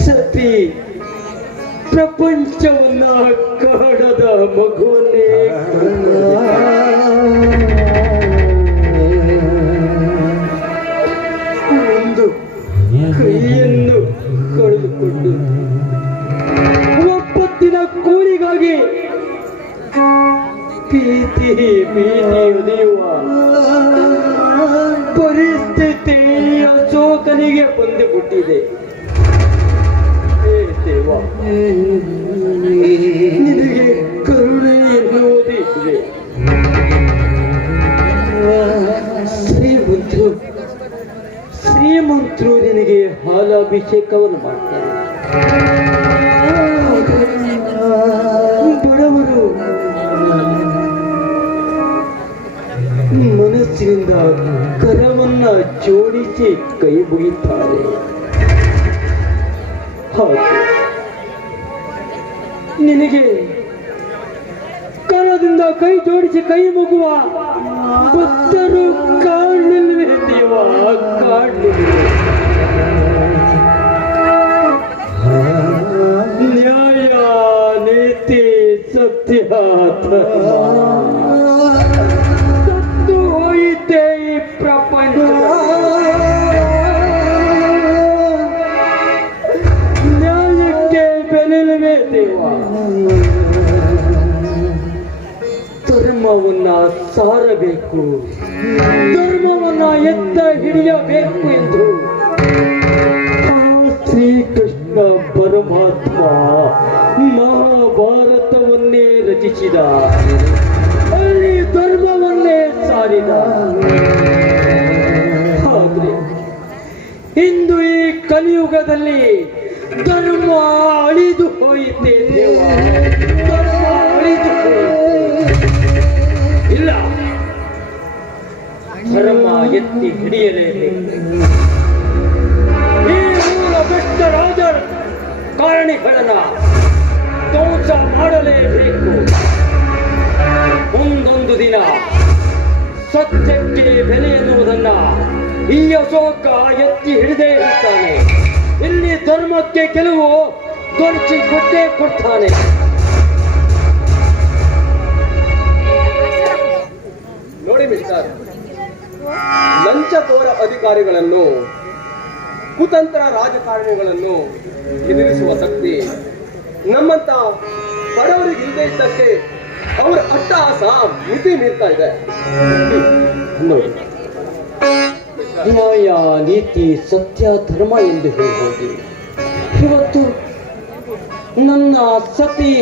ಸತಿ ಪ್ರಪಂಚವನ್ನ ಕಾಡದ ಮಗುವನ್ನೇ ಒಂದು ಕೈಯನ್ನು ಕಳೆದುಕೊಂಡು ಒಪ್ಪತ್ತಿನ ಕೂಲಿಗಾಗಿ ಭೀತಿ ಒದೆಯುವ ಪರಿಸ್ಥಿತಿ ಅಶೋಕನಿಗೆ ಬಂದು ಬಿಟ್ಟಿದೆ. ದೇವ ನಿನಗೆ ಕರುಣೆ ಎನ್ನುವುದೇ ಇದೆ. ಶ್ರೀಮಂತರು ನಿನಗೆ ಹಾಲಾಭಿಷೇಕವನ್ನು ಮಾಡ್ತಾರೆ. ಬಡವರು ಮನಸ್ಸಿನಿಂದ ಕರವನ್ನ ಜೋಡಿಸಿ ಕೈ ಮುಗಿತಾರೆ. ಹಾಗೆ ನಿನಗೆ ಕರದಿಂದ ಕೈ ಜೋಡಿಸಿ ಕೈ ಮುಗುವ ಭಕ್ತರು ಕಾಣಲಿಲ್ವೇ ದೇವ, ಕಾಣಲಿಲ್ವೇ? ನ್ಯಾಯ ನೀತಿ ಸತ್ಯ ಸತ್ತು ಹೋಯಿತೆ ಈ ಪ್ರಪಂಚ. ನ್ಯಾಯಕ್ಕೆ ಬೆಲೆಯಿಲ್ಲವೇ ದೇವ? ಧರ್ಮವನ್ನ ಸಾರಬೇಕು, ಧರ್ಮವನ್ನ ಎತ್ತ ಹಿಡಿಯಬೇಕು ಎಂದು ಶ್ರೀಕೃಷ್ಣ ಪರಮಾತ್ಮ ಮಹಾಭಾರತವನ್ನೇ ರಚಿಸಿದ, ಅಲ್ಲಿ ಧರ್ಮವನ್ನೇ ಸಾರಿದ. ಆದ್ರೆ ಇಂದು ಈ ಕಲಿಯುಗದಲ್ಲಿ ಧರ್ಮ ಅಳಿದು ಹೋಯಿತೆ ದೇವ, ಧರ್ಮ ಅಳಿದು ಹೋಯಿತೆ. ಇಲ್ಲ, ಧರ್ಮ ಎತ್ತಿ ಹಿಡಿಯಲೇಬೇಕು. ಈ ಮೂಲ ಬೆಟ್ಟ ರಾಜ ಕಾರಣಿಗಳನ್ನ ಧ್ವಂಸ ಮಾಡಲೇಬೇಕು. ಒಂದೊಂದು ದಿನ ಸತ್ಯಕ್ಕೆ ಬೆಲೆ ಎನ್ನುವುದನ್ನ ಈ ಅಶೋಕ ಎತ್ತಿ ಹಿಡಿದೇ ಇರ್ತಾನೆ. ಇಲ್ಲಿ ಧರ್ಮಕ್ಕೆ ಕೆಲವು ಕೊಟ್ಟೇ ಕೊಡ್ತಾನೆ. ಅಧಿಕಾರಿಗಳನ್ನು ಕುತಂತ್ರ ರಾಜಕಾರಣಿಗಳನ್ನು ಎದುರಿಸುವ ಶಕ್ತಿ ನಮ್ಮಂತ ಬಡವರಿಗೆ ಇಲ್ಲದೆ ಇದ್ದಕ್ಕೆ ಅವರ ಅಟ್ಟಹಾಸ ಮಿತಿ ಮೀರ್ತಾ ಇದೆ. ನೋಡಿ, ನ್ಯಾಯ ನೀತಿ ಸತ್ಯ ಧರ್ಮ ಎಂದು ಹೇಳಬಹುದು. ಇವತ್ತು ನನ್ನ ಸತಿ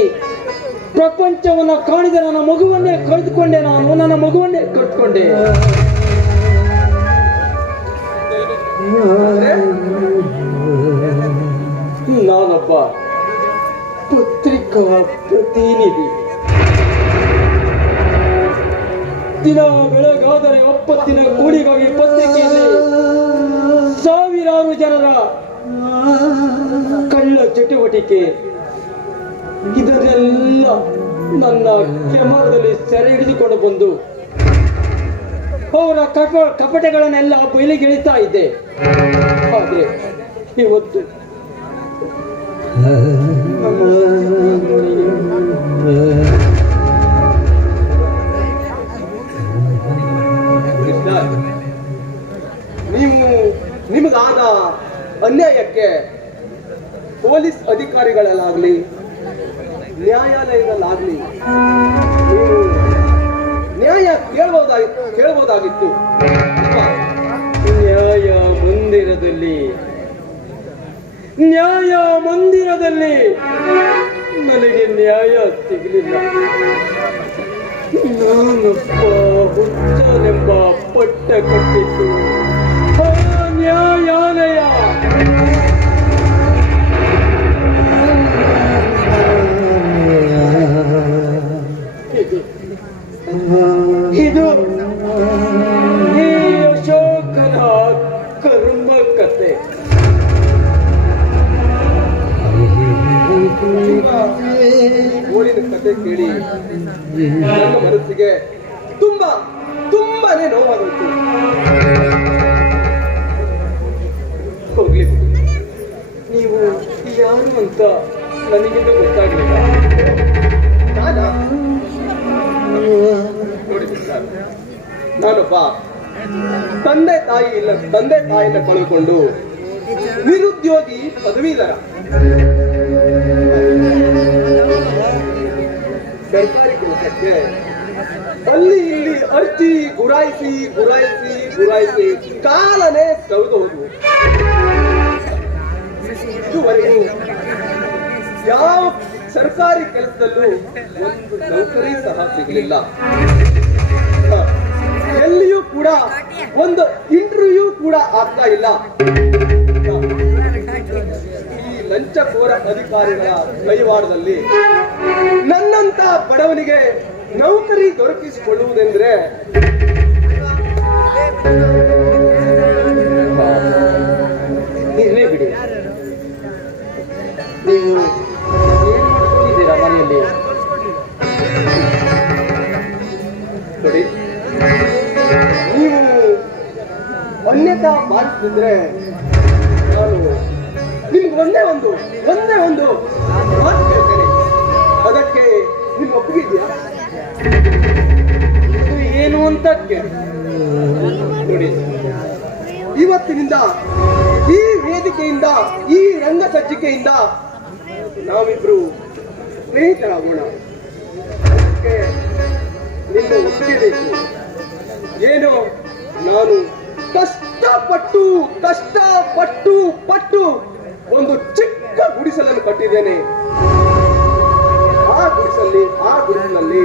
ಪ್ರಪಂಚವನ್ನ ಕಾಣಿದ ನನ್ನ ಮಗುವನ್ನೇ ಕಳೆದುಕೊಂಡೆ. ನನ್ನ ಮಗುವನ್ನೇ ಕಳೆದುಕೊಂಡೆ. ನಾನೊಬ್ಬ ಪತ್ರಿಕಾ ಪ್ರತಿನಿಧಿ. ದಿನ ಬೆಳಗಾದರೆ ಒಪ್ಪತ್ತಿನ ಕೂಲಿಗಾಗಿ ಪತ್ರಿಕೆಯಲ್ಲಿ ಸಾವಿರಾರು ಜನರ ಕಳ್ಳ ಚಟುವಟಿಕೆ ಇದನ್ನೆಲ್ಲ ನನ್ನ ಕ್ಯಾಮರಾದಲ್ಲಿ ಸೆರೆ ಹಿಡಿದುಕೊಂಡು ಬಂದು ಅವರ ಕಪಟಗಳನ್ನೆಲ್ಲ ಬಯಲಿಗೆಳಿತಾ ಇದ್ದೆ. ಆದರೆ ಇವತ್ತು ನಿಮಗಾದ ಅನ್ಯಾಯಕ್ಕೆ ಪೊಲೀಸ್ ಅಧಿಕಾರಿಗಳಲ್ಲಾಗ್ಲಿ ನ್ಯಾಯಾಲಯದಲ್ಲಾಗ್ಲಿ ನೀವು ನ್ಯಾಯ ಕೇಳಬಹುದಾಗಿತ್ತು. ನ್ಯಾಯ ಮಂದಿರದಲ್ಲಿ ನನಗೆ ನ್ಯಾಯ ಸಿಗಲಿಲ್ಲ. ನಾನೊಬ್ಬ ಹುಚ್ಚನೆಂಬ ಪಟ್ಟ ಕಟ್ಟಿದ್ದು ಆ ನ್ಯಾಯಾಲಯ ಇದು ಈ ಅಶೋಕನ ಕರ್ಮ ಕಥೆ. ಓಡಿನ ಕಥೆ ಕೇಳಿ ನನ್ನ ಮನಸ್ಸಿಗೆ ತುಂಬಾನೇ ನೋವಾಗುತ್ತೆ. ಹೋಗ್ಲಿ, ನೀವು ಯಾರು ಅಂತ ನನಗಿಂತ ಗೊತ್ತಾಗಲಿಲ್ಲ. ನೋಡಿ ಸರ್, ನಾನೊಬ್ಬ ತಂದೆ ತಾಯಿನ ಕಳೆದುಕೊಂಡು ನಿರುದ್ಯೋಗಿ ಪದವೀಧರ. ಸರ್ಕಾರಿ ಕೆಲಸಕ್ಕೆ ಅಲ್ಲಿ ಇಲ್ಲಿ ಅರ್ಜಿ ಗುರಾಯಿಸಿ ಕಾಲನೇ ಸೌದು ಹೋದ್ವು. ಇದುವರೆಗೂ ಯಾವ ಸರ್ಕಾರಿ ಕೆಲಸದಲ್ಲೂ ಒಂದು ನೌಕರಿ ಸಹ ಸಿಗಲಿಲ್ಲ. ಎಲ್ಲಿಯೂ ಕೂಡ ಒಂದು ಇಂಟರ್ವ್ಯೂ ಕೂಡ ಆಗ್ತಾ ಇಲ್ಲ. ಈ ಲಂಚಕೋರ ಅಧಿಕಾರಿಗಳ ಕೈವಾಡದಲ್ಲಿ ನನ್ನಂತ ಬಡವನಿಗೆ ನೌಕರಿ ದೊರಕಿಸಿಕೊಳ್ಳುವುದೆಂದ್ರೆ ಇರ್ಲೇ ಬಿಡಿ. ನೀವು ಏನ್ ಮಾಡ್ಕೊಂಡಿದ್ದೀರಾ ಮನೆಯಲ್ಲಿ? ನೋಡಿ, ನೀವು ಅನ್ಯತಾ ಭಾವಿಸಿದ್ರೆ ನಾನು ನಿಮ್ಗೆ ಒಂದೇ ಒಂದು ಮಾತು ಹೇಳ್ತೇನೆ. ಅದಕ್ಕೆ ನಿಮ್ಗೆ ಒಪ್ಪಿಗೆ ಇದೆಯಾ? ಏನು ಅಂತ ಕೇಳಿ. ನೋಡಿ, ಇವತ್ತಿನಿಂದ ಈ ವೇದಿಕೆಯಿಂದ ಈ ರಂಗ ಸಜ್ಜಿಕೆಯಿಂದ ನಾವಿಬ್ರು ಸ್ನೇಹಿತರಾಗೋಣ. ಅದಕ್ಕೆ ನಿನ್ನ ಒಪ್ಪಿಗೆ ಬೇಕು. ಏನೋ ನಾನು ಕಷ್ಟಪಟ್ಟು ಒಂದು ಚಿಕ್ಕ ಗುಡಿಸಲನ್ನು ಕಟ್ಟಿದ್ದೇನೆ. ಆ ಗುಡಿಸಲಿನಲ್ಲಿ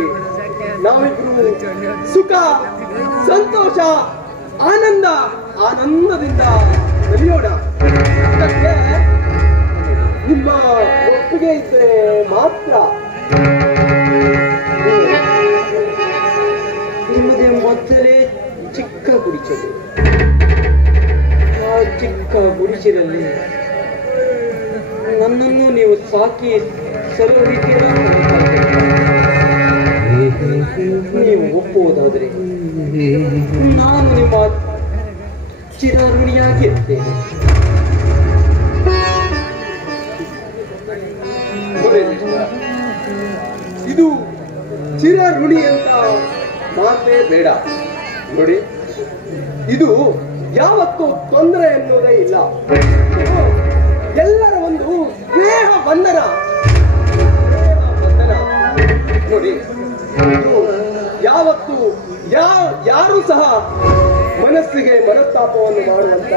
ನಾವಿಬ್ರು ಸುಖ, ಸಂತೋಷ, ಆನಂದದಿಂದ ಕಲಿಯೋಣ. ಅದಕ್ಕೆ ನಿಮ್ಮ ಒಪ್ಪಿಗೆ ಇದ್ದರೆ ಮಾತ್ರ. ನಿಮ್ಮದೇ ಮೊದಲೇ ಚಿಕ್ಕ ಗುಡಿಸಲು. ಆ ಚಿಕ್ಕ ಗುಡಿಸಿನಲ್ಲಿ ನನ್ನನ್ನು ನೀವು ಸಾಕಿ ಸಲುಹಿದ್ದೀರಾ. ನೀವು ಒಪ್ಪುವುದಾದರೆ ನಾನು ನಿಮ್ಮ ಚಿರಋಣಿಯಾಗಿರ್ತೇನೆ. ಇದು ಚಿರಋಣಿ ಅಂತ ಮಾತೇ ಬೇಡ. ನೋಡಿ, ಇದು ಯಾವತ್ತೂ ತೊಂದರೆ ಎನ್ನುವುದೇ ಇಲ್ಲ. ಎಲ್ಲರ ಒಂದು ಸ್ನೇಹ ಬಂಧನ ನೋಡಿ, ಇದು ಯಾವತ್ತು ಯಾರು ಸಹ ಮನಸ್ಸಿಗೆ ಮನಸ್ತಾಪವನ್ನು ಮಾಡುವಂತ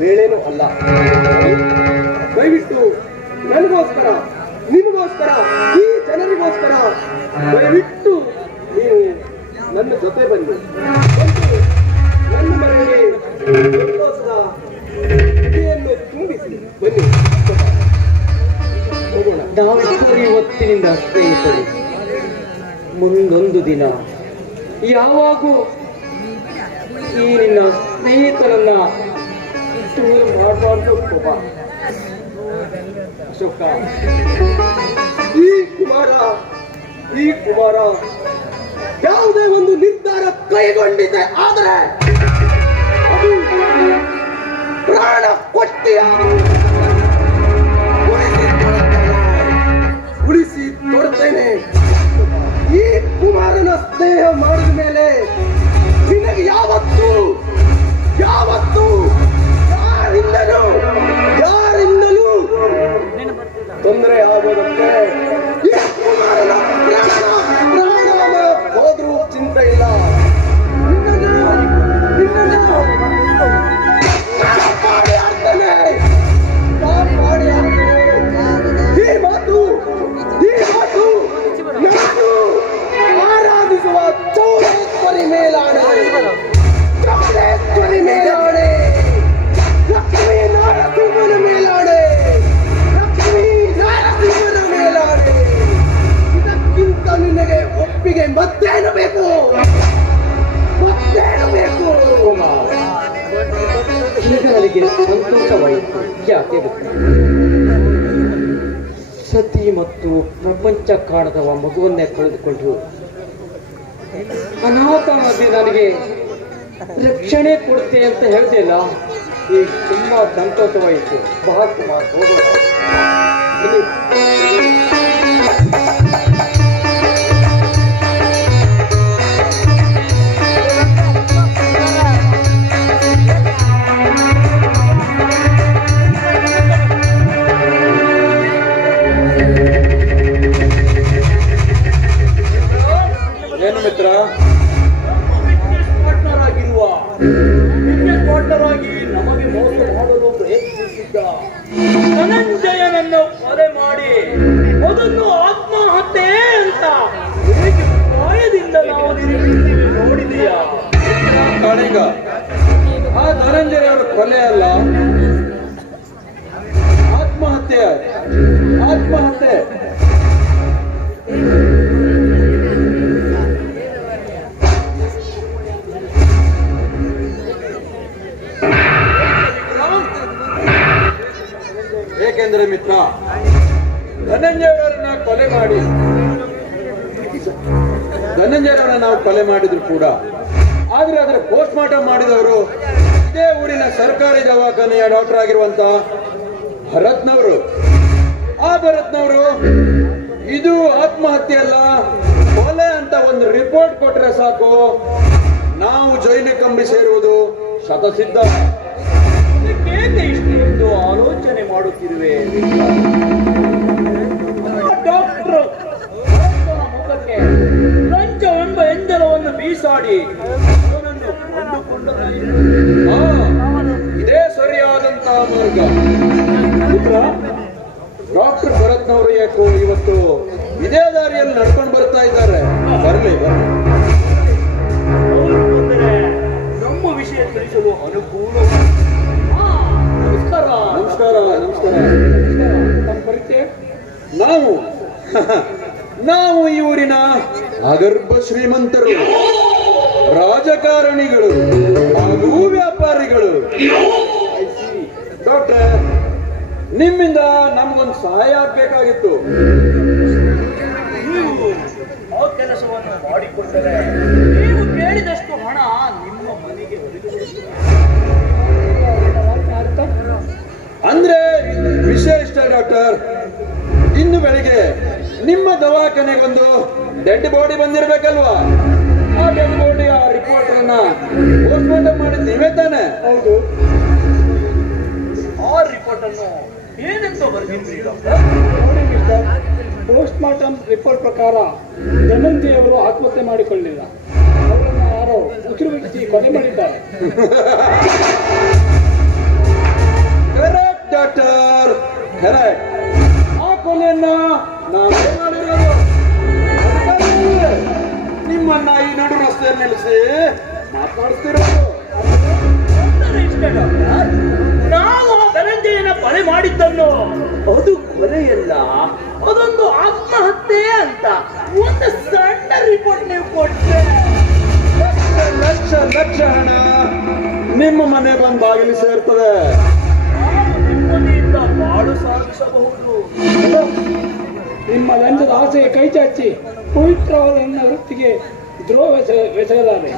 ವೇಳೆನೂ ಅಲ್ಲ. ದಯವಿಟ್ಟು ನನಗೋಸ್ಕರ, ನಿಮಗೋಸ್ಕರ, ಈ ಜನರಿಗೋಸ್ಕರ ದಯವಿಟ್ಟು ನೀವು ನನ್ನ ಜೊತೆ ಬನ್ನಿ. ನನ್ನ ಮನೆಗೆ ಸಂತೋಷದ ಹೃದಯನ್ನು ತುಂಬಿಸಿ ಬನ್ನಿ, ಹೋಗೋಣ. ನಾವಿಬ್ಬರು ಇವತ್ತಿನಿಂದ ಸ್ನೇಹಿತರು. ಮುಂದೊಂದು ದಿನ ಯಾವಾಗೂ ಈ ನಿನ್ನ ಸ್ನೇಹಿತರನ್ನ ದೂರ ಮಾಡಬಾರ್ದು ಕೋಪ. ಅಶೋಕ, ಈ ಕುಮಾರ ಯಾವುದೇ ಒಂದು ನಿರ್ಧಾರ ಕೈಗೊಂಡಿದೆ ಆದರೆ ಅದು ಪ್ರಾಣ ಉಳಿಸಿ ಕೊಡ್ತೇನೆ. ಈ ಕುಮಾರನ ಸ್ನೇಹ ಮಾಡಿದ ಮೇಲೆ ನಿನಗೆ ಯಾವತ್ತೂ ಯಾರಿಂದಲೂ ತೊಂದರೆ ಆಗೋದಂತೆ ಈ ಕುಮಾರನ ಪ್ರಾಣ ಹೋದ್ರೂ ಚಿಂತೆ ಇಲ್ಲ. ಈ ಮಾತು ನಾನು ಆರಾಧಿಸುವ ಚೌಡೇಶ್ವರಿ ಮೇಲಾಣೆ, ಲಕ್ಷ್ಮೀ ನಾರಸಿಂಹನ ಮೇಲಾಣೆ. ಇದಕ್ಕಿಂತ ನಿನಗೆ ಒಪ್ಪಿಗೆ ಮತ್ತೇನು ಬೇಕು? ಈಗ ನನಗೆ ಸಂತೋಷವಾಯಿತು. ಯಾಕೆ ಗೊತ್ತಾ? ಸತಿ ಮತ್ತು ಪ್ರಪಂಚ ಕಾಣದವ ಮಗುವನ್ನೇ ಕಳೆದುಕೊಂಡು ಅನಾಥ ಮಧ್ಯೆ ನನಗೆ ರಕ್ಷಣೆ ಕೊಡ್ತೇನೆ ಅಂತ ಹೇಳ್ತಿಲ್ಲ. ಈಗ ತುಂಬಾ ಸಂತೋಷವಾಯಿತು. ಬಹಳ ಕುಮಾರ್ ಹೋಗೋಣ. ಏನು ಮಿತ್ರ, ಪಾರ್ಟ್ನರಾಗಿ ನಮಗೆ ಮೋಸ ಮಾಡಲು ಪ್ರಯತ್ನಿಸಿದ್ದ ಧನಂಜಯನನ್ನು ಕೊಲೆ ಮಾಡಿ ಅದನ್ನು ಆತ್ಮಹತ್ಯೆ ಅಂತ ಭಯದಿಂದ ನಾವು ನೋಡಿದೀಯಾ? ಕಾಳಿಂಗ, ಆ ಧನಂಜಯ ಅವರ ಕೊಲೆ ಅಲ್ಲ, ಆತ್ಮಹತ್ಯೆ. ಏಕೆಂದರೆ ಮಿತ್ರ, ಧನಂಜಯವರನ್ನ ನಾವು ಕೊಲೆ ಮಾಡಿದ್ರು ಕೂಡ, ಆದ್ರೆ ಅದರ ಪೋಸ್ಟ್ ಮಾರ್ಟಮ್ ಮಾಡಿದವರು ಇದೇ ಊರಿನ ಸರ್ಕಾರಿ ದವಾಖಾನೆಯ ಡಾಕ್ಟರ್ ಆಗಿರುವಂತ ಭರತ್ನವರು. ಆ ಭರತ್ನವರು ಇದು ಆತ್ಮಹತ್ಯೆ ಅಲ್ಲ, ಕೊಲೆ ಅಂತ ಒಂದು ರಿಪೋರ್ಟ್ ಕೊಟ್ರೆ ಸಾಕು, ನಾವು ಜೈಲಿಗೆ ಕಂಬಿ ಸೇರುವುದು ಶತಸಿದ್ಧ. ಇಷ್ಟೊಂದು ಆಲೋಚನೆ ಮಾಡುತ್ತಿರುವೆ? ಡಾಕ್ಟರ್ ಮುಖಕ್ಕೆ ಲಂಚವೆಂಬ ಎಂಜಲವನ್ನು ಬೀಸಾಡಿ ಅವನನ್ನು ಇದೇ ಸರಿಯಾದಂತಹ ಮಾರ್ಗ. ಡಾಕ್ಟರ್ ಭರತ್ನವರು ಯಾಕೋ ಇವತ್ತು ಇದೇ ದಾರಿಯಲ್ಲಿ ನಡ್ಕೊಂಡು ಬರ್ತಾ ಇದ್ದಾರೆ. ಬರಲಿ ನಮ್ಮ ವಿಷಯ ತಿಳಿಸಲು ಅನುಕೂಲ. ನಮಸ್ಕಾರ. ನಮ್ಮ ಪರಿಚಯ? ನಾವು ಈ ಊರಿನ ಅಗರ್ಭ ಶ್ರೀಮಂತರು, ರಾಜಕಾರಣಿಗಳು ಹಾಗೂ ವ್ಯಾಪಾರಿಗಳು. ಡಾಕ್ಟರ್, ನಿಮ್ಮಿಂದ ನಮಗೊಂದು ಸಹಾಯ ಆಗ್ಬೇಕಾಗಿತ್ತು. ನೀವು ಆ ಕೆಲಸವನ್ನು ಮಾಡಿಕೊಟ್ಟರೆ ನೀವು ಕೇಳಿದಷ್ಟು ಹಣ ನಿಮ್ಮ ಮನೆಗೆ ಅಂದ್ರೆ ವಿಷಯ ಇಷ್ಟ ಡಾಕ್ಟರ್, ಇನ್ನು ಬೆಳಿಗ್ಗೆ ನಿಮ್ಮ ದವಾಖಾನೆಗೊಂದು ಡೆಡ್ ಬಾಡಿ ಬಂದಿರ್ಬೇಕಲ್ವಾ? ಆ ಡೆಡ್ ಬಾಡಿ ಆ ರಿಪೋರ್ಟ್ ಅನ್ನ ಪೋಸ್ಟ್ ಮಾರ್ಟಮ್ ಮಾಡಿದ್ ನೀವೇ ತಾನೆ? ಹೌದು. ಆ ರಿಪೋರ್ಟ್ ಅನ್ನು ಏನೆಂತ ಬರೆದಿದ್ರಿ ಡಾಕ್ಟರ್? ನೋಡಿ ಮಿಸ್ಟರ್, ಪೋಸ್ಟ್ ಮಾರ್ಟಮ್ ರಿಪೋರ್ಟ್ ಪ್ರಕಾರ ಧನಂಜಯವರು ಆತ್ಮಹತ್ಯೆ ಮಾಡಿಕೊಳ್ಳಿಲ್ಲ, ಅವರನ್ನು ಯಾರೋ ಉಸಿರು ಬಿಡಿಸಿ ಕೊಲೆ ಮಾಡಿದ್ದಾರೆ. Correct doctor, correct. ಆ ಕೊಲೆಯನ್ನ ನಾವೇ ಮಾಡಿರೋದು. ಅದಕ್ಕಾಗಿಯೇ ನಿಮ್ಮನ್ನ ಈ ನಡು ರಸ್ತೆಯಲ್ಲಿ ನಿಲ್ಲಿಸಿ ಮಾತನಾಡಿಸ್ತಿರೋದು. ತೊಂದರೆ ಇಷ್ಟೇ ಡಾಕ್ಟರ್, ನಾವು ಆ ಧನಂಜಯನ ಕೊಲೆ ಮಾಡಿದ್ದನ್ನು ಅದು ಕೊಲೆಯಲ್ಲ, ಅದೊಂದು ಆತ್ಮಹತ್ಯೆ ಅಂತ ಒಂದು ಸಣ್ಣ ರಿಪೋರ್ಟ್ ನೀವು ಕೊಟ್ಟೆ. ಲಕ್ಷ ಲಕ್ಷ ಹಣ ನಿಮ್ಮ ಮನೆ ಬಂದು ಬಾಗಿಲು ಸೇರ್ತದೆ. ನಾವು ನೆಮ್ಮದಿಯಿಂದ ಬಾಳು ಸಾಗಿಸಬಹುದು. ನಿಮ್ಮ ಲಂಚದ ಆಸೆಗೆ ಕೈ ಚಾಚಿ ಪವಿತ್ರವಾದ ನನ್ನ ವೃತ್ತಿಗೆ ದ್ರೋಹ ಎಸಗಲಾರೆ.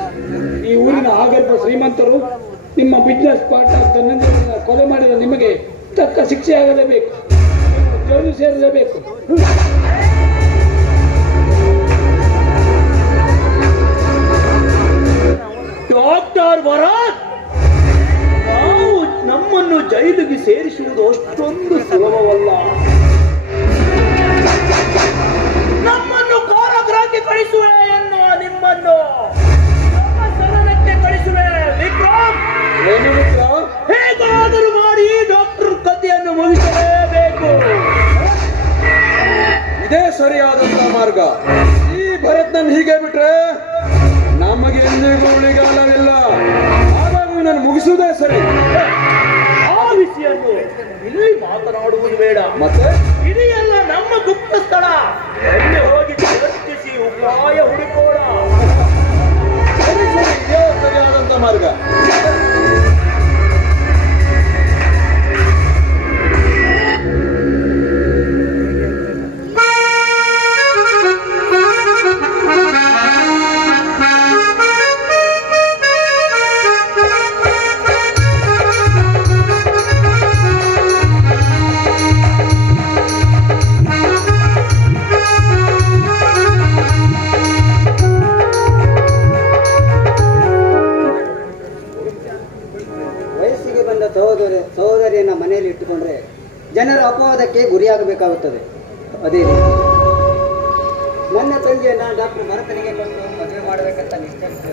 ಈ ಊರಿನ ಆಗರ್ಭ ಶ್ರೀಮಂತರು ನಿಮ್ಮ ಬಿಸ್ನೆಸ್ ಪಾರ್ಟ್ನರ್ ಧನಂಜಯನ ಕೊಲೆ ಮಾಡಿದ ನಿಮಗೆ ತಕ್ಕ ಶಿಕ್ಷೆ ಆಗಲೇಬೇಕು, ಜೈಲು ಸೇರಲೇಬೇಕು. ಡಾಕ್ಟರ್ ವರಾದ್, ನಾವು ನಮ್ಮನ್ನು ಜೈಲಿಗೆ ಸೇರಿಸುವುದು ಅಷ್ಟೊಂದು ಸುಲಭವಲ್ಲ. ನಮ್ಮನ್ನು ಕಾರಾಗೃಹಕ್ಕೆ ಕಳಿಸುವೆ ಎನ್ನುವ ನಿಮ್ಮನ್ನು ನಮ್ಮ ಸದನಕ್ಕೆ ಕಳಿಸುವೆ. ವಿಕ್ರಮ್, ಏನು ವಿಕ್ರಮ್? ಹೇಗಾದರೂ ಮಾಡಿ ಡಾಕ್ಟರ್ ಕಥೆಯನ್ನು ಮುಗಿಸಲೇಬೇಕು. ಇದೇ ಸರಿಯಾದಂತ ಮಾರ್ಗ. ಈ ಭರತ್ನನ್ನು ಹೀಗೆ ಬಿಟ್ರೆ ನಮಗೆ ಎಂದಿಗೂ ಉಳಿಗಾಲವಿಲ್ಲ. ಹಾಗಾಗಿ ನಾನು ಮುಗಿಸುವುದೇ ಸರಿ. ಆ ವಿಷಯನ್ನು ಇಲ್ಲಿ ಮಾತನಾಡುವುದು ಬೇಡ. ಮತ್ತೆ ಇದೆಲ್ಲ ನಮ್ಮ ಗುಪ್ತ ಸ್ಥಳ. ಎಲ್ಲಿ ಹೋಗಿ ಚರ್ಚಿಸಿ ಉಪಾಯ ಹುಡುಕೋಣ. ಸರಿ ಸರಿ, ಇದೇ ಸರಿಯಾದಂತ ಮಾರ್ಗ. ವಯಸ್ಸಿಗೆ ಬಂದ ಸಹೋದರಿಯನ್ನ ಮನೆಯಲ್ಲಿ ಇಟ್ಟುಕೊಂಡ್ರೆ ಜನರ ಅಪವಾದಕ್ಕೆ ಗುರಿಯಾಗಬೇಕಾಗುತ್ತದೆ. ಅದೇ ರೀತಿ ನನ್ನ ತಂಗಿಯನ್ನ ಡಾಕ್ಟರ್ ಭರತನಿಗೆ ಕೊಟ್ಟು ಮದುವೆ ಮಾಡಬೇಕಂತ ನಿಶ್ಚಯಿಸಿದೆ.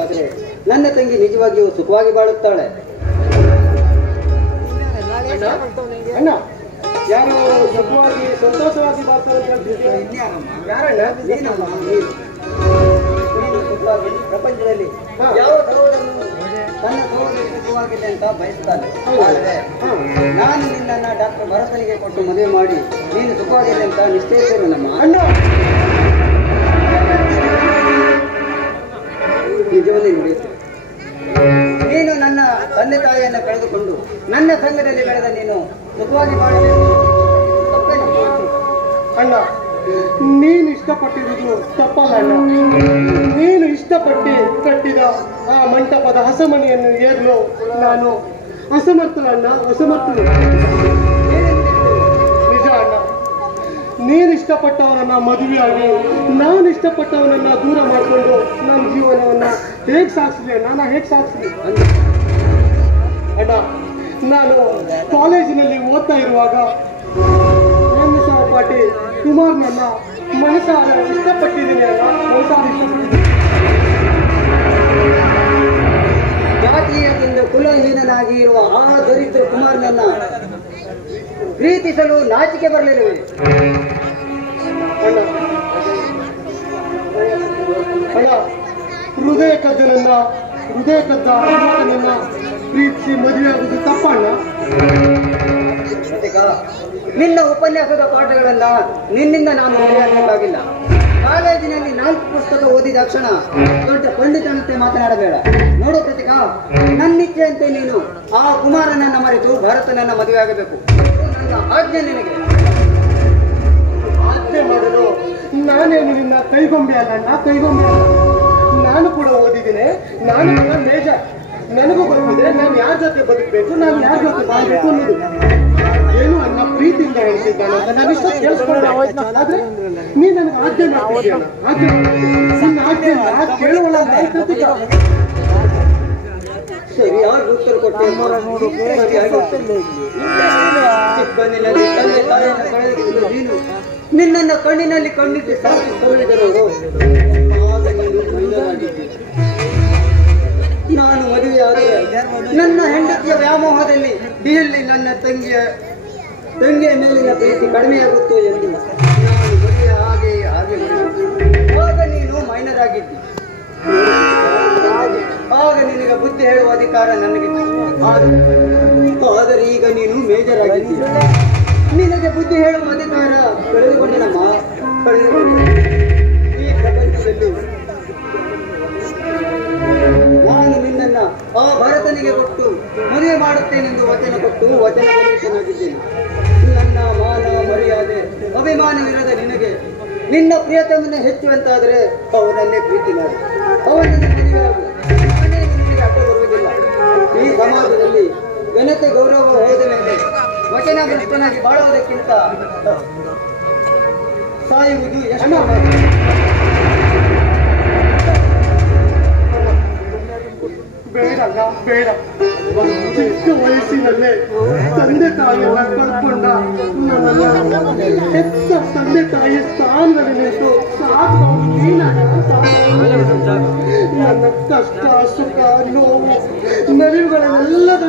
ಆದರೆ ನನ್ನ ತಂಗಿ ನಿಜವಾಗಿಯೂ ಸುಖವಾಗಿ ಬಾಳುತ್ತಾಳೆ. ಅಣ್ಣ, ಯಾರು ಸುಖವಾಗಿ ಸಂತೋಷವಾಗಿ ಬರ್ತಾರೆ ಅಂತ ಹೇಳ್ತಿದ್ಯಾ? ಯಾರಣ್ಣ? ನೀನಮ್ಮ, ನೀನು ಸುಖವಾಗಿ ಪ್ರಪಂಚದಲ್ಲಿ ಯಾವ ಸಹೋದರನು ತನ್ನ ಸಹೋದರಿ ಸುಖವಾಗಿದೆ ಅಂತ ಬಯಸ್ತಾನೆ. ಆದರೆ ನಾನು ನಿನ್ನನ್ನ ಡಾಕ್ಟರ್ ಭರತನಿಗೆ ಕೊಟ್ಟು ಮದುವೆ ಮಾಡಿ ನೀನು ಸುಖವಾಗಿದೆ ಅಂತ ನಿಶ್ಚಯಿಸಿರು ನಮ್ಮ ಅಣ್ಣ, ನಿಜವನ್ನೇ ನುಡಿಯುತ್ತೆ. ನೀನು ನನ್ನ ತಂದೆ ತಾಯಿಯನ್ನು ಕಳೆದುಕೊಂಡು ನನ್ನ ಸಂಘದಲ್ಲಿ ಬೆಳೆದ ನೀನು ಸುಖವಾಗಿ ಮಾಡಬೇಕು. ತಪ್ಪೇನಮ್ಮ? ಅಣ್ಣ, ನೀನು ಇಷ್ಟಪಟ್ಟಿರುವುದು ತಪ್ಪಲ್ಲ ಅಣ್ಣ. ನೀನು ಇಷ್ಟಪಟ್ಟು ಕಟ್ಟಿದ ಆ ಮಂಟಪದ ಹಸಮನೆಯನ್ನು ಏರಲು ನಾನು ಅಸಮರ್ಥಳು ಅಣ್ಣ, ಅಸಮರ್ಥಳು. ನಿಜ ಅಣ್ಣ, ನೀನು ಇಷ್ಟಪಟ್ಟವನನ್ನ ಮದುವೆಯಾಗಿ ನಾನು ಇಷ್ಟಪಟ್ಟವನನ್ನ ದೂರ ಮಾಡಿಕೊಂಡು ನನ್ನ ಜೀವನವನ್ನ ಹೇಗೆ ಸಾಗಿಸ್ಲಿ ಅಣ್ಣ? ನಾನು ಹೇಗೆ ಸಾಗಿಸ್ಲಿ ಅಣ್ಣ? ನಾನು ಕಾಲೇಜಿನಲ್ಲಿ ಓದ್ತಾ ಇರುವಾಗ ನನ್ನ ಸಹಪಾಠಿ ಕುಮಾರ್ನನ್ನ ಮನಸಾರ ಇಷ್ಟಪಟ್ಟಿದ್ದೀನಿ ಅಲ್ಲ, ಮನಸಾರ ಇಷ್ಟಪಟ್ಟಿದ್ದೀನಿ. ಜಾತೀಯದಿಂದ ಕುಲಹೀನನಾಗಿ ಇರುವ ಆ ದರಿದ್ರ ಕುಮಾರನನ್ನ ಪ್ರೀತಿಸಲು ನಾಚಿಕೆ ಬರಲಿಲ್ಲವೇ? ಅಣ್ಣ, ಅಣ್ಣ, ಹೃದಯ ಕದ್ದ ಕುಮಾರನನ್ನ ಪ್ರೀತಿಸಿ ಮದುವೆಯಾಗುವುದು ತಪ್ಪಣ್ಣ. ಪ್ರತಿಕಾ, ನಿನ್ನ ಉಪನ್ಯಾಸದ ಪಾಠಗಳನ್ನ ನಿನ್ನಿಂದ ನಾನು ಕಲಿಯಬೇಕಾಗಿಲ್ಲ. ಕಾಲೇಜಿನಲ್ಲಿ 4 ಪುಸ್ತಕ ಓದಿದ ಕ್ಷಣ ದೊಡ್ಡ ಪಂಡಿತನಂತೆ ಮಾತನಾಡಬೇಡ. ನೋಡು ಪ್ರತಿಕಾ, ನನ್ನಿಚ್ಛೆಯಂತೆ ನೀನು ಆ ಕುಮಾರನನ್ನ ಮರೆತು ಭರತನನ್ನ ಮದುವೆ ಆಗಬೇಕು. ನನ್ನ ಆಜ್ಞೆ ನಿನಗೆ. ಆಜ್ಞೆ ಮಾಡಲು ನಾನೇನು ನಿನ್ನ ಕೈಗೊಂಬೆ ಅಲ್ಲ ಅಣ್ಣ, ಕೈಗೊಂಬೆ ಅಲ್ಲ. ನಾನು ಕೂಡ ಓದಿದ್ದೀನಿ, ನಾನು ಕೂಡ ಮೇಜರ್. ನನಗೂ ಗೊತ್ತಿದೆ ನಾನು ಯಾರ ಜೊತೆ ಬದುಕಬೇಕು, ನಾನು ಯಾರ ಜೊತೆ ಬಾಳ್ಬೇಕು ಅನ್ನೋದು. ಏನು ಅಣ್ಣ ಪ್ರೀತಿಯಿಂದ ಹೇಳ್ತಿದ್ದಾನೆ ಅಂತ ನಾನು ಇಷ್ಟ ಕೇಳಿಸ್ಕೊಂಡೆ. ಆದ್ರೆ ನೀನ್ ನನಗೆ ಆಜ್ಞೆ ಮಾಡ್ತಿದ್ದೀಯಲ್ಲ, ಆಜ್ಞೆ ನಿನ್ನ ಆಜ್ಞೆಯನ್ನ ಕೇಳುವಲ್ಲ ಕೃತಿಕ. ಸರಿಯಾಗಿ ಉತ್ತರ ಕೊಟ್ಟೆ. ಚಿಕ್ಕಂದಿನಲ್ಲಿ ತಂದೆ ತಾಯಿಯನ್ನು ಕಳೆದುಕೊಂಡು ನೀನು ನಿನ್ನನ್ನು ಕಣ್ಣಿನಲ್ಲಿ ಕಣ್ಣಿಟ್ಟು ಸಾಕಿ ಕೊಂಡಿದ್ದರು. ಆಗ ನೀನು ಮೈದಾನಾಗಿದ್ದೆ. ನಾನು ಮದುವೆಯಾದರೆ ನನ್ನ ಹೆಂಡತಿಯ ವ್ಯಾಮೋಹದಲ್ಲಿ ಇಲ್ಲಿ ನನ್ನ ತಂಗಿಯ ಮೇಲಿನ ಪ್ರೀತಿ ಕಡಿಮೆಯಾಗುತ್ತೋ ಎಂದು ನಾನು ಮದುವೆ ಹಾಗೆ ಆಗ ನೀನು ಮೈನರ್ ಆಗಿದ್ದಿ. ಆಗ ನಿನಗೆ ಬುದ್ಧಿ ಹೇಳುವ ಅಧಿಕಾರ ನನಗಿತ್ತು. ಆದರೆ ಈಗ ನೀನು ಮೇಜರ್ ಆಗಿದ್ದೀಯ. ನಿನಗೆ ಬುದ್ಧಿ ಹೇಳುವ ಅಧಿಕಾರ ಕಳೆದುಕೊಂಡನಮ್ಮ, ಕಳೆದುಕೊಂಡೆ. ಈ ಪ್ರಪಂಚದಲ್ಲಿ ನಾನು ನಿನ್ನನ್ನ ಆ ಭರತನಿಗೆ ಕೊಟ್ಟು ಮದುವೆ ಮಾಡುತ್ತೇನೆಂದು ವಚನ ಕೊಟ್ಟು ವಚನಬದ್ಧನಾಗಿದ್ದೇನೆ. ನನ್ನ ಮಾನ ಮರ್ಯಾದೆ ಅಭಿಮಾನವಿರದ ನಿನಗೆ ನಿನ್ನ ಪ್ರಿಯತಮನ ಹೆಚ್ಚುವಂತಾದರೆ ಅವನನ್ನೇ ಪ್ರೀತಿ ಮಾಡಿ ಅವನನ್ನು ಮದುವೆಯಾಗು. ನಾನೇ ನಿನಗೆ ಅಡ್ಡ ಬರುವುದಿಲ್ಲ. ಈ ಸಮಾಜದಲ್ಲಿ ಘನತೆ ಗೌರವ ಹೋದ ಮೇಲೆ ವಚನಬದ್ಧನಾಗಿ ಬಾಳುವುದಕ್ಕಿಂತ ಸಾಯುವುದು ಎಷ್ಟು ಬೇಡಲ್ಲ, ಬೇಡ. ಚಿಕ್ಕ ವಯಸ್ಸಿನಲ್ಲೇ ತಂದೆ ತಾಯಿಯನ್ನ ಕಳ್ಕೊಂಡ ನನ್ನನ್ನ ಹೆತ್ತ ತಂದೆ ತಾಯಿಯ ಸ್ಥಾನದಲ್ಲಿ ನಿಂತು ಸಾಕು ನನ್ನ ಕಷ್ಟ ಸುಖ ನೋವು ನಲಿವುಗಳೆಲ್ಲದರ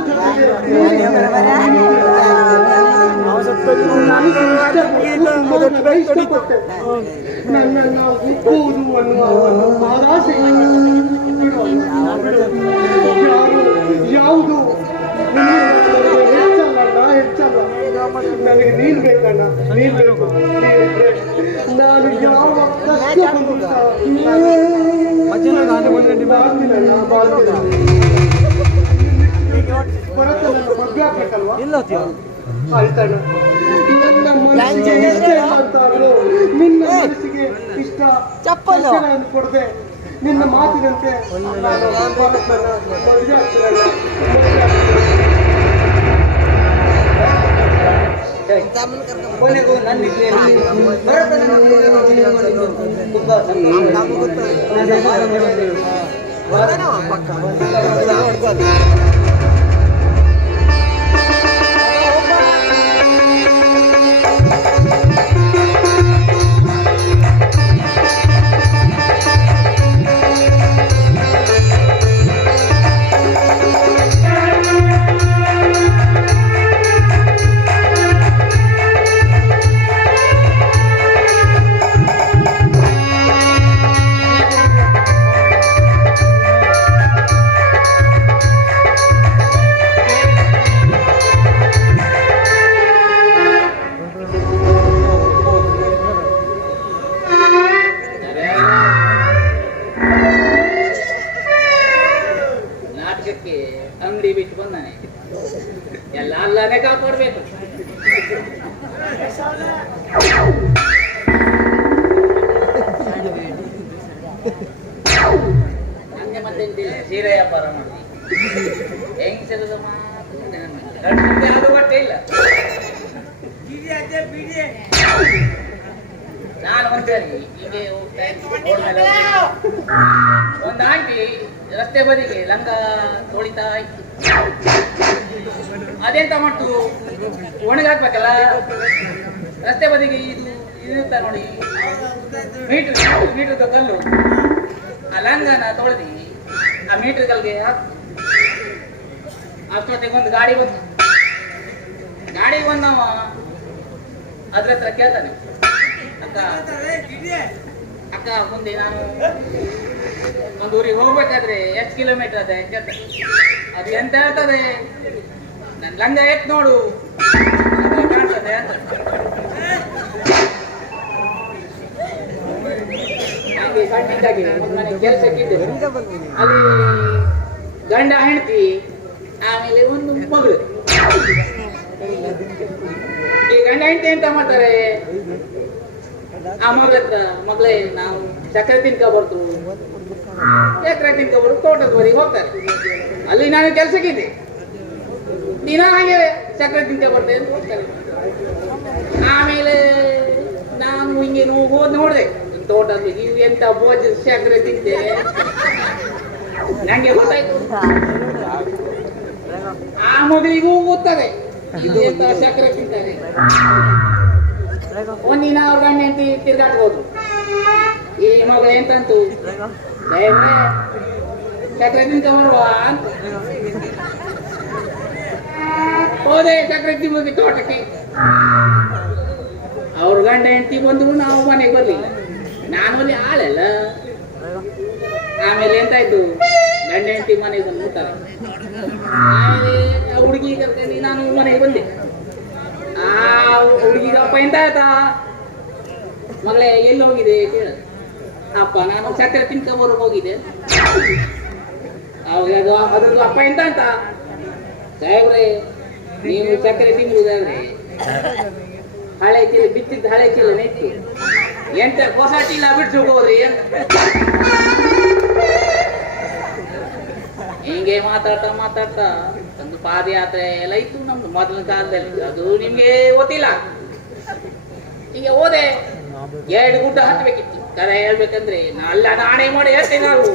ಜೊತೆಗೆ ಇಷ್ಟಪಟ್ಟೆ. ನನ್ನನ್ನು ಹುಟ್ಟುವುದು ಅನ್ನುವ ಒಂದು ಆದಾಸೆ ಯಾವುದು ಹೆಚ್ಚಲ್ಲ. ನನಗೆ ನೀನ್ ಬೇಕಣ್ಣ, ನೀನ್ ಬೇಕು. ನಾನು ಯಾವ ಕಷ್ಟ ಭರತ ನನ್ನ ಮದುವೆ ಆಗ್ಬೇಕಲ್ವಾ? ಆಯ್ತಣ್ಣ, ನನ್ನ ಮನಸ್ಸಿಗೆ ಇಷ್ಟ ಇಲ್ಲ ಅಂತಾದ್ರು ನಿನ್ನ ಮನಸ್ಸಿಗೆ ಇಷ್ಟ ಕೊಡದೆ ನಿನ್ನ ಮಾತಿನಂತೆ ನಾನು ಭರತನ ಮದುವೆ ಆಗ್ತೀನಣ್ಣ. ಕೊನೆಗೂ ನನ್ನ ಭರತನನ್ನು ತುಂಬಾ ಅಂಗಡಿ ಬಿಟ್ಟು ಬಂದಾನೆ. ಎಲ್ಲ ಅಲ್ಲನೇ ಕಾಪಾಡ್ಬೇಕು. ನಂಗೆ ಮತ್ತೆಂತಿಲ್ಲ, ಸೀರೆ ವ್ಯಾಪಾರ ಮಾಡಿ ಹೆಂಗ್ ಅದು ಬಟ್ಟೆ ಇಲ್ಲ. ನಾನು ಒಂದ್ಸರಿ ಹೀಗೆ ಒಂದು ಆಂಟಿ ರಸ್ತೆ ಬದಿಗೆ ಲಂಗ ತೊಳಿತಾ ಇತ್ತು. ಅದೆಂತ ಮಾಡ್ತು, ಒಣಗಾಕ್ಬೇಕಲ್ಲ, ರಸ್ತೆ ಬದಿಗೆ ಇದು ಇರುತ್ತ ನೋಡಿ ಮೀಟರ್ ಕಲ್ಲು, ಆ ಲಂಗನ ತೊಳೆದಿ ಆ ಮೀಟರ್ ಕಲ್ಗೆ ಅಷ್ಟೊತ್ತಿಗೆ ಒಂದು ಗಾಡಿ ಬಂತು. ಗಾಡಿ ಬಂದವ ಅದ್ರ ಹತ್ರ ಕೇಳ್ತಾನೆ, ಅಕ್ಕ ಮುಂದೆ ನಾನು ಒಂದು ಊರಿಗೆ ಹೋಗ್ಬೇಕಾದ್ರೆ ಎಷ್ಟು ಕಿಲೋಮೀಟರ್ ಅದೇ ಕೇಳ್ತಾನೆ. ಅದು ಎಂತ ಹೇಳ್ತದೆ, ನನ್ ಲಂಗ ಎತ್ ನೋಡು ಕಾಣ್ತದೆ ಅಂತ. ಹಾಗೆ ಸಣ್ಣದಾಗಿ ಮನೆ ಕೆಲಸಕ್ಕಿದ್ದೆ. ಅಲ್ಲಿ ಗಂಡ ಹೆಂಡತಿ, ಆಮೇಲೆ ಒಂದು ಮಗಳು. ಈ ಗಂಡ ಹೆಂಡತಿ ಎಂತ ಮಾಡ್ತಾರೆ, ಆ ಮಗಳ ಹತ್ರ ಮಗಳೇ ನಾವು ಸಕ್ಕರೆ ತಿನ್ಕ ಬರ್ತು, ಸಕ್ಕರೆ ತಿನ್ಕ ಬರ್ತು ತೋಟದವರೆಗೆ ಹೋಗ್ತಾರೆ. ಅಲ್ಲಿ ನಾನು ಕೆಲ್ಸಕ್ಕಿದ್ದೆ, ದಿನ ಹಾಗೆ ಸಕ್ಕರೆ ತಿನ್ಕ ಬರ್ತೇನೆ ಅಂತ ಹೋಗ್ತಾರೆ. ಆಮೇಲೆ ನಾನು ಹಿಂಗೆ ಹೋದ್ ನೋಡಿದೆ ತೋಟದಲ್ಲಿ ನೀವು ಎಂತ ಭೋಜ ಸಕ್ಕರೆ ತಿಂದೆ ನಂಗೆ ಗೊತ್ತಾಯ್ತು. ಆ ಮಗಳಿಗೂ ಗೊತ್ತದೆ ಇದು ಎಂತ ಸಕ್ಕರೆ ತಿಂತಾರೆ. ಒಂದಿನ ಅವ್ರ ಗಂಡ ಹೆಂಡತಿ ತಿರ್ಗಾಡ್ಬೋದು. ಈ ಮಗಳು ಎಂತಂತು ಸಕ್ಕರೆ ತಿಂತ ಬರುವ ಅಂತ ಹೋದೆ ಸಕ್ಕರೆ ತಿಂಬುದು ತೋಟಕ್ಕೆ. ಅವ್ರ ಗಂಡ ಹೆಂಡತಿ ಬಂದ್ರು ನಾವು ಮನೆಗೆ ಬರ್ಲಿಲ್ಲ. ನಾನು ಅಲ್ಲಿ ಆಳಲ್ಲ. ಆಮೇಲೆ ಎಂತಾಯ್ತು, ಗಂಡ ಹೆಂಡತಿ ಮನೆಗೆ ಬಂದು ಮುಟ್ತಾರೆ. ಆಮೇಲೆ ಹುಡುಗಿ ಕರ್ಕೊಂಡು ನಾನು ಮನೆಗೆ ಬಂದೆ. ಆ ಹುಡುಗಿಗ ಅಪ್ಪ ಎಂತ ಆಯ್ತಾ ಮಗಳೇ ಎಲ್ಲಿ ಹೋಗಿದೆ ಕೇಳ. ಅಪ್ಪ ನಾನು ಸಕ್ಕರೆ ತಿನ್ಕೊಂಬರು ಹೋಗಿದೆ. ಅದ್ರದ್ದು ಅಪ್ಪ ಎಂತ ಅಂತ ಸಾಹೇಬ್ರೆ ನೀವು ಸಕ್ಕರೆ ತಿನ್ನುವುದಾದ್ರೆ ಹಳೆ ಚೀಲ ಬಿತ್ತಿದ್ದ ಹಳೆ ಚೀಲ ನೆಟ್ಟು ಎಂತ ಹೊಸ ಚೀಲ ಬಿಟ್ಟು ಹೋಗ್ರಿ ಹಿಂಗೆ ಮಾತಾಡ್ತಾ ಒಂದು ಪಾದಯಾತ್ರೆ ಎಲ್ಲ ಇತ್ತು ನಮ್ದು ಮೊದಲ ಕಾಲದಲ್ಲಿ. ಅದು ನಿಮ್ಗೆ ಗೊತ್ತಿಲ್ಲ. ಈಗ ಹೋದೆ 2 ಗುಡ್ಡ ಹತ್ಬೇಕಿತ್ತು. ಕರೆ ಹೇಳ್ಬೇಕಂದ್ರೆ ನಾಣೆ ಮಾಡಿ ಹೇಳ್ತೇನೆ ನಾವು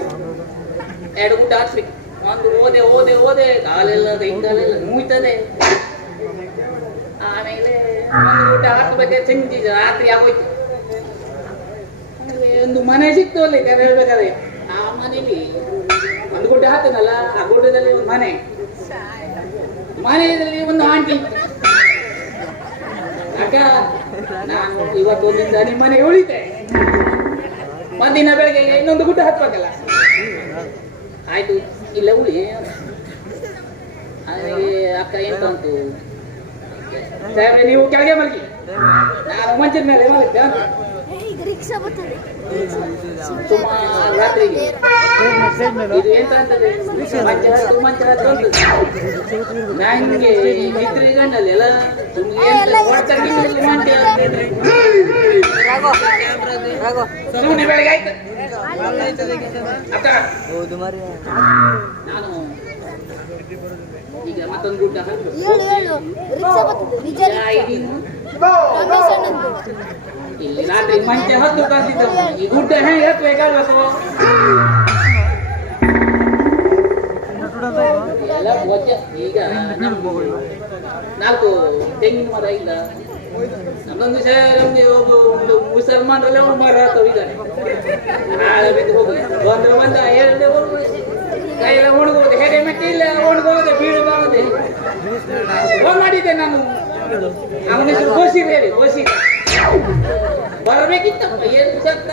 2 ಗುಡ್ಡ ಹತ್ಬೇಕು. ಒಂದು ಓದೆ ಕಾಲೆಲ್ಲ ಕೈಕಾಲೆಲ್ಲ ನೋಯ್ತದೆ. ಆಮೇಲೆ ಒಂದು ಗುಡ್ಡ ಹತ್ಬೇಕೆ ಸಂಜೆ ರಾತ್ರಿ ಆಗೋಯ್ತು. ಒಂದು ಮನೆ ಸಿಕ್ತು ಅಲ್ಲಿ ಕರೆ ಹೇಳ್ಬೇಕಾದ್ರೆ. ಆ ಮನೇಲಿ ಒಂದು ಗುಡ್ಡ ಹತ್ತನಲ್ಲ, ಆ ಗುಡ್ಡದಲ್ಲಿ ಒಂದು ಮನೆಯಲ್ಲಿ ಒಂದು ಆಂಟಿ ಇತ್ತು. ಅಕ್ಕ ನಾನು ಇವತ್ತೊಂದಿಂದ ನಿಮ್ಮ ಮನೆಗೆ ಉಳಿತೆ, ಒಂದಿನ ಬೆಳಗ್ಗೆ ಇನ್ನೊಂದು ಗುಡ್ಡ ಹತ್ಬೇಕಲ್ಲ. ಆಯ್ತು ಇಲ್ಲ ಉಳಿ. ಅಕ್ಕ ಎಂತ ಉಂಟು ಸಾಹೇಬ್ರೆ ನೀವು ಕೆಳಗೆ ಮಲಗಿ, ನಾನು ಮಂಚದ ಮೇಲೆ ಮಲಗ್ತೆ ಅಂತ. ಸುಮಾರು ರಾತ್ರಿಗೆ ಇದು ಎಂತ ಅಂತದೆ ಮಂಚ ಹತ್ತು ನಂಗೆ ನಿದ್ರೆ ಗಂಡಲ್ಲಿ ಎಲ್ಲ ಸುಮ್ಮನೆ ಬೆಳಗ್ಗೆ ಆಯ್ತು. ಅಕ್ಕ ನಾನು ಈಗ ಮತ್ತೊಂದು ಗುಡ್ಡ ಇಲ್ಲಿ ರಾತ್ರಿ ಮಂಚ ಹತ್ತು ಕಾಸಿದ್ದವು. ಈ ಗುಡ್ಡ ಹೆಂಗೆ ಹತ್ಬೇಕಾಗ್ಬೇಕು ಎಲ್ಲ ಈಗ 4 ತೆಂಗಿನ ಮರ ಇಲ್ಲ. ನಮ್ಮೊಂದು ಒಂದು ಮುಸಲ್ಮಾನರಲ್ಲೇ ಒಂದು ಮರ ಹತ್ತವಿದ್ದಾನೆ. ನಾಳೆ ಬಿದ್ದು ಹೋಗಿ ಬಂದ 2 ಕೈಯೆಲ್ಲ ಒಣಗೋದೆ, ಹೆಡೆ ಮೆಟ್ಟಿ ಇಲ್ಲ ಒಣಗೋದೆ, ಬೀಳು ಬಾರದೆ ಫೋನ್ ಮಾಡಿದ್ದೆ ನಾನು. ಅವನ ಹೆಸರು ಗೋಸಿರ್ ಹೇಳಿ, ಗೋಸಿರ್ ಬರಬೇಕಿತ್ತು. ಏನು ಸತ್ತ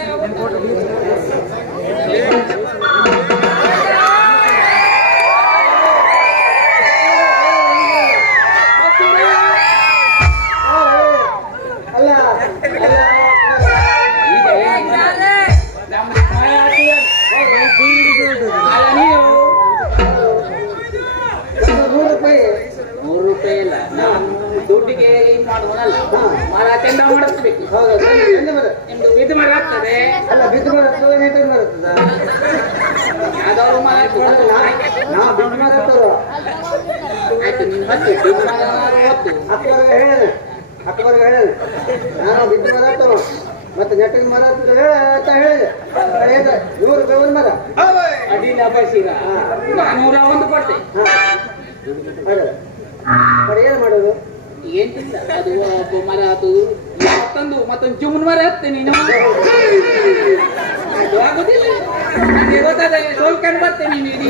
₹100 ಇಲ್ಲ. ನಾನು ದುಡ್ಡಿಗೆ ಇದು ಮಾಡುವನಲ್ಲ, ಮರ ಚೆಂದ ಮಾಡಿಸ್ಬೇಕು. ನಿಮ್ದು ಬಿದ್ದು ಮರ ಆಗ್ತದೆ. ಅಲ್ಲ ಬಿದ್ದು ಬರುತ್ತದೆ, ನೆಟ್ಟು ಬರುತ್ತದ. ಯಾವ್ದಾದ್ರು ಮರ ನಾ ಬಿದ್ದು ಮಾತಾಡ್ತಾರ. ಆಯ್ತು ನೀನು ಹತ್ತು ಬಿದ್ದು ಮರ ಹೊತ್ತು ಅಕ್ಕವರೆಗೆ ಹೇಳ ನಾನು ಬಿದ್ದು ಮಾತಾಡ್ತಾವ. ಮತ್ತೆ ನೆಟ್ಟಿನ ಮರ ಅಂತ ಹೇಳಿದೆ. 100 ರೂಪಾಯಿ ಒಂದು ಮರ ಅಡ್ಡಿಲ್ಲ ಬಯಸಿರ 401 ಕೊಡ್ತೆ. ಏನು ಮಾಡೋದು? ಏನಿಲ್ಲ, ಅದು ಮರ ಅದು ಮತ್ತೊಂದು ಜುಮ್ಮನ್ ಮರ ಹತ್ತೆ ನೀನು. ಅದು ಆಗುದಿಲ್ಲ, ನನಗೆ ಗೊತ್ತಾದ ಸೋಲ್ಕೊಂಡು ಬರ್ತೇನೆ ನೀನು. ಇಡೀ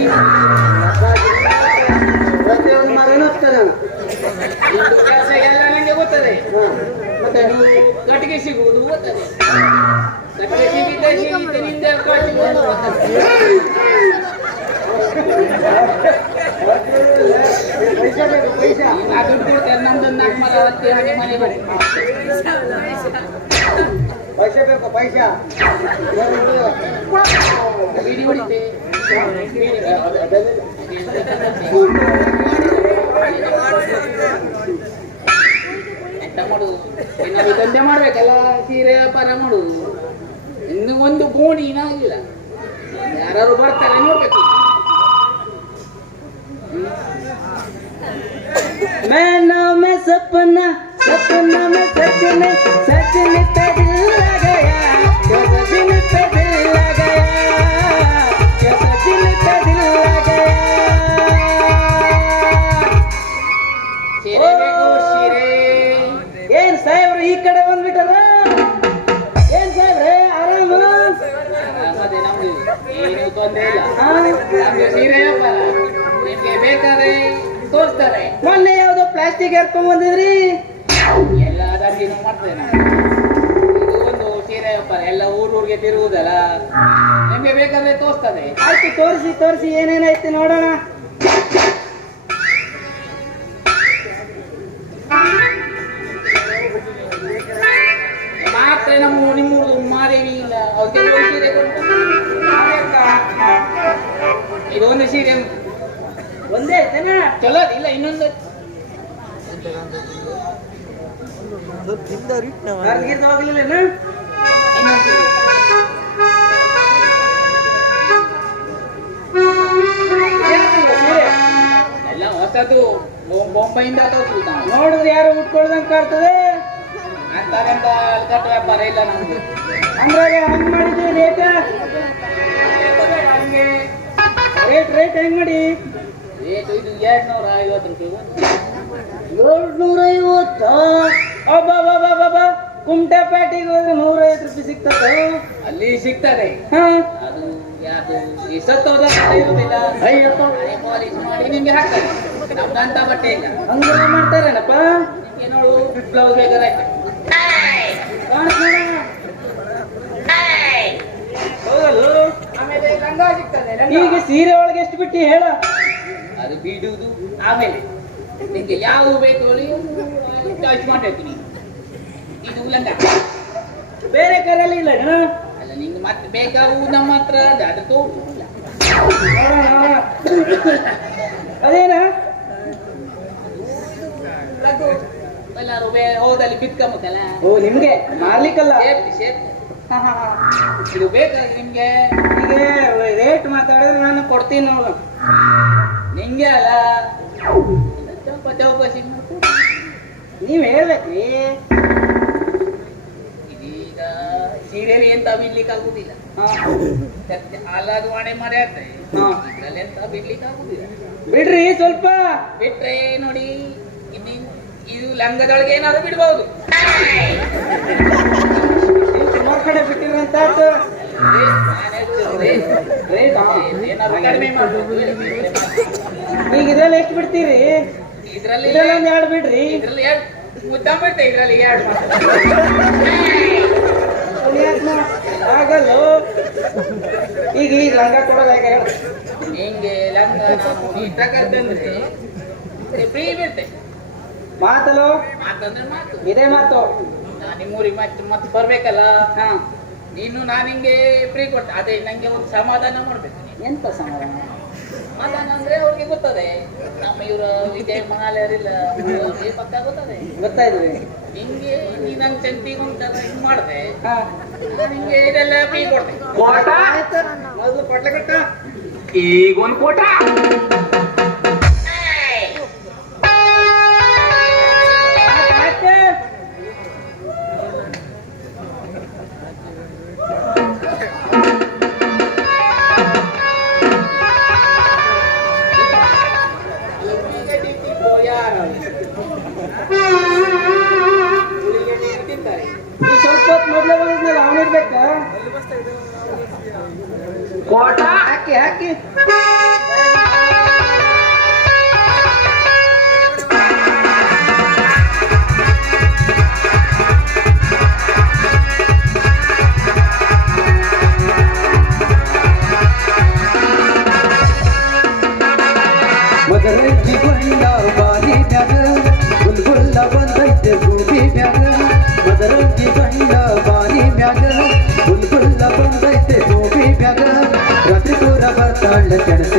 ಪ್ರತಿಯೊಂದು ಮರನೂ ಹತ್ತದೆ. ಕೆಲಸ ಎಲ್ಲ ನನಗೆ ಗೊತ್ತದೆ. ಮತ್ತೆ ನೀವು ಕಟ್ಟಿಗೆ ಸಿಗುವುದು ಗೊತ್ತದೆ. ಕಟ್ಟಿಗೆ ಸಿಗಿದ್ದೆ ನಿಂದ ಸಿಗುವುದು ಗೊತ್ತದೆ. ಪೈಸಾ ಬೇಕು, ಪೈಸಾ. ದುಡ್ಡು ಕೊಡ್ತೇನೆ, ನಮ್ದೊಂದು 4 ಮರ ಹತ್ತಿ ಹಾಗೆ ಮನೆ ಬನ್ನಿ. ಪೈಸಾ ಬೇಕು, ಪೈಸಾ. ಬೀಡಿ ಹೊಡಿತೆ. ಎಂತ ಮಾಡುದು, ಏನಾದ್ರು ದಂಧೆ ಮಾಡ್ಬೇಕಲ್ಲ, ಸೀರೆ ವ್ಯಾಪಾರ ಮಾಡುದು. ಇನ್ನು ಒಂದು ಗೋಣಿ ಆಗಿಲ್ಲ, ಯಾರು ಬರ್ತಾರೆ ನೋಡ್ಬೇಕು. मैं नाम में सपना सपना में सच पे दिल लगाया क्या सचिन पे दिल लगाया क्या सचिन पे दिल लगाया ಸೀರೆ ಬೇಕು ಸೀರೆ. ಏನ್ ಸಾಹೇಬ್ರು ಈ ಕಡೆ ಬಂದ್ಬಿಟ್ಟಾರ ಏನ್ ಸಾಹೇಬ್ರೆ ಆರಾಮ ಅದೇ ನಮ್ದು ಏನು ತೊಂದ್ರೆ ಇಲ್ಲ. ನಮ್ದು ಸೀರೆ ವ್ಯಾಪಾರ. ನಿಮ್ಗೆ ಬೇಕಾದ್ರೆ ತೋರಿಸ್ತಾರೆ. ಮೊನ್ನೆ ಯಾವ್ದೋ ಪ್ಲಾಸ್ಟಿಕ್ ಏರ್ಕೊಂಡ್ ಬಂದಿದ್ರಿ ಎಲ್ಲ ದಂಡಿನೂ ಮಾಡ್ತೇವೆ ನಾವು. ಇದು ಒಂದು ಸೀರೆ ವ್ಯಾಪಾರ. ಎಲ್ಲ ಊರೂರಿಗೆ ತಿರುಗುದಲ್ಲ. ನಿಮ್ಗೆ ಬೇಕಾದ್ರೆ ತೋರಿಸ್ತದೆ. ಆಯ್ತು ತೋರಿಸಿ ಏನೇನೈತೆ ನೋಡೋಣ ಮಾತ್ರ ನಿಮ್ಮೂರ್ದು ಮಾದೇವಿ ಇಲ್ಲ ಅವ್ರಿಗೆ ಒಂದು ಸೀರೆ ಕೊಟ್ಟು. ಇದು ಒಂದು ಸೀರೆ ಉಂಟು. ಒಂದೇ ಐತೆನಾ ಚಲೋ ಇಲ್ಲ ಇನ್ನೊಂದು ಕರ್ಗಿರ್ದು ಹೋಗ್ಲಿಲ್ಲನ ಇನ್ನೊಂದು ಸೀರೆ. ಸೀರೆ ಎಲ್ಲ ಹೊಸದು ಬೊಂಬೈಯಿಂದ ತೋರಿಸುದು ನಾವು. ನೋಡಿದ್ರೆ ಯಾರು ಉಟ್ಕೊಳ್ದಂಗ್ ಕಾಣ್ತದೆ ಅಂತವೆಂತ ಕಟ್ಟು ವ್ಯಾಪಾರ ಇಲ್ಲ ನಮ್ದು. ಅಂದ್ರಾಗ ಹಂಗ್ ಮಾಡಿದ್ವಿ ರೇಟ್ ಹೆಂಗ್ ಮಾಡಿ ರೇಟು ಇದು 250 ರೂಪಾಯಿ ಒಂದು. 250 ಅಬ್ಬಾ ಕುಮಟಪೇಟೆಗೆ ಹೋದ್ರೆ 150 ರೂಪಾಯಿ ಸಿಗ್ತದೆ ಅಲ್ಲಿ ಸಿಗ್ತದೆ. ಹಾ ಅದು ಯಾವುದು ಈ ಸತ್ತೋದ ಇರುವುದಿಲ್ಲ. ಅಯ್ಯಪ್ಪ ಪಾಲಿಶ್ ಮಾಡಿ ನಿಮ್ಗೆ ಹಾಕ್ತಾರೆ. ನಮ್ದಂತ ಬಟ್ಟೆ ಇಲ್ಲ. ಹಂಗೆಲ್ಲ ಮಾಡ್ತಾರೇನಪ್ಪ ನಿಮ್ಗೆ ನೋಡು ಬ್ಲೌಸ್ ಬೇಕಾದ್ರೆ ಹೌದಲ್ಲ ಆಮೇಲೆ ಲಂಗ ಸಿಗ್ತದೆ. ಲಂಗ. ಈಗ ಸೀರೆ ಒಳಗೆ ಎಷ್ಟು ಬಿಟ್ಟು ಹೇಳ ಅದು ಬಿಡುವುದು ಆಮೇಲೆ ನಿಮ್ಗೆ ಯಾವ ಬೇಕು ಹೇಳಿ ಚಾಯ್ಸ್ ಮಾಡಿರ್ತೀನಿ. ಇದು ಲಂಗ ಬೇರೆ ಕರಲ್ಲಿ ಇಲ್ಲ ಅಣ್ಣ ಅಲ್ಲ ನಿಂಗೆ ಮತ್ತೆ ಬೇಕಾವು ನಮ್ಮ ಹತ್ರ ಅದು ತೋರಿಸುದಿಲ್ಲ. ಅದೇನ ಎಲ್ಲಾರು ಹೋದಲ್ಲಿ ಬಿತ್ಕೊಂಬೇಕಲ್ಲ. ಓ ನಿಮ್ಗೆ ಮಾರ್ಲಿಕ್ಕಲ್ಲ ಸೇಫ್ಟಿ. ಇದು ಬೇಕಾದ್ರೆ ನಿಮ್ಗೆ ಈಗ ರೇಟ್ ಮಾತಾಡಿದ್ರೆ ನಾನು ಕೊಡ್ತೀನಿ ನೋಡು ನಿಂಗೆ ಅಲ್ಲ ಸ್ವಲ್ಪ ಚೌಕಸಿ ಮಾಡ್ಕೊ. ನೀವ್ ಹೇಳ್ಬೇಕ್ರಿ ಇದೀಗ ಸೀರೆಯಲ್ಲಿ ಎಂತ ಬಿಡ್ಲಿಕ್ಕೆ ಆಗುದಿಲ್ಲ. ಹಾ. ಹಾಲಾದು ವಾಣೆ ಮಾಡ್ಯಾರ್ತೆ. ಹಾ. ಇದ್ರಲ್ಲಿ ಎಂತ ಬಿಡ್ಲಿಕ್ಕೆ ಆಗುದಿಲ್ಲ. ಬಿಡ್ರಿ ಸ್ವಲ್ಪ ಬಿಟ್ರೆ ನೋಡಿ ಇದು ಲಂಗದೊಳಗೆ ಏನಾದ್ರು ಬಿಡ್ಬಹುದು. ಸುಮಾರು ಕಡೆ ಬಿಟ್ಟಿರಂತ ರೇಟ್ ಏನಾದ್ರು ಕಡಿಮೆ ಮಾಡ್ಬೋದು. ಈಗ ಇದ್ರಲ್ಲಿ ಎಷ್ಟು ಬಿಡ್ತೀರಿ ಇದ್ರಲ್ಲಿ ಇದ್ರಲ್ಲಿ ಒಂದ್ ಎರಡು ಬಿಡ್ರಿ ಇದ್ರಲ್ಲಿ ಎರಡು ಮುದ್ದ ಬಿಡ್ತೆ. ಇದ್ರಲ್ಲಿ ಎರಡು ಆಗಲ್ಲ ಈಗ ಲಂಗ ಕೊಡೋದು ಹೇಗೆ ಹೇಳು ಹಿಂಗೆ ಲಂಗ ಈ ತಗದಂದ್ರೆ ಫ್ರೀ ಬಿಡ್ತೆ. ಮಾತಲು ಮಾತಂದ್ರೆ ಮಾತು. ಇದೇ ಮಾತು ನಾನು ನಿಮ್ಮೂರಿಗೆ ಮತ್ತೆ ಬರ್ಬೇಕಲ್ಲ. ಹಾ ನೀನು ನಾನು ಹಿಂಗೆ ಫ್ರೀ ಕೊಟ್ಟೆ. ಅದೇ ನಂಗೆ ಒಂದು ಸಮಾಧಾನ ಮಾಡ್ಬೇಕು ನೀನು. ಎಂತ ಸಮಾಧಾನ ಸಮಾಧಾನ ಅಂದ್ರೆ ಅವ್ರಿಗೆ ಗೊತ್ತದೆ ನಮ್ಮ ಇವರು ವಿಜಯ್ ಮಹಾಲಯರಿಲ್ಲ ಅವ್ರಿಗೆ ಪಕ್ಕ ಗೊತ್ತದೆ. ಗೊತ್ತಾಯ್ತು ನಿಂಗೆ ನೀ ನಂಗೆ ಚೆಂಟಿಗೆ ಒಂಥರ ಇದು ಮಾಡಿದೆ. ಹಾ ನಾನು ನಿಂಗೆ ಇದೆಲ್ಲ ಫ್ರೀ ಕೊಡ್ತೆ. ಮೊದಲು ಕೊಟ್ಲೆ ಕೊಟ್ಟ ಈಗ ಒಂದು ಕೋಟ ಈ ಸ್ವಲ್ಪ ಹೊತ್ತು ಮೊದಲೇ ಬಂದ್ಮೇಲೆ ಅವನಿರ್ಬೇಕ ಕೋಟ ಹಾಕಿ ಮದರಂಗಿ ಬಣ್ಣ ಬಾರಿ ಮ್ಯಾಗ ಗುಲ್ಗುಲ್ಲ ಬಂದೈತೆ ಭೂಮಿ ಮ್ಯಾಗ ಮದರಂಗಿ ಬಣ್ಣ ಬಾರಿ ಮ್ಯಾಗ ಗುಲ್ಗುಲ್ಲ ಬಂದೈತೆ ಭೂಮಿ ಮ್ಯಾಗ ರಾತ್ರಿ ಪೂರ ಬರ್ತಾಳ ಕೆಣಸ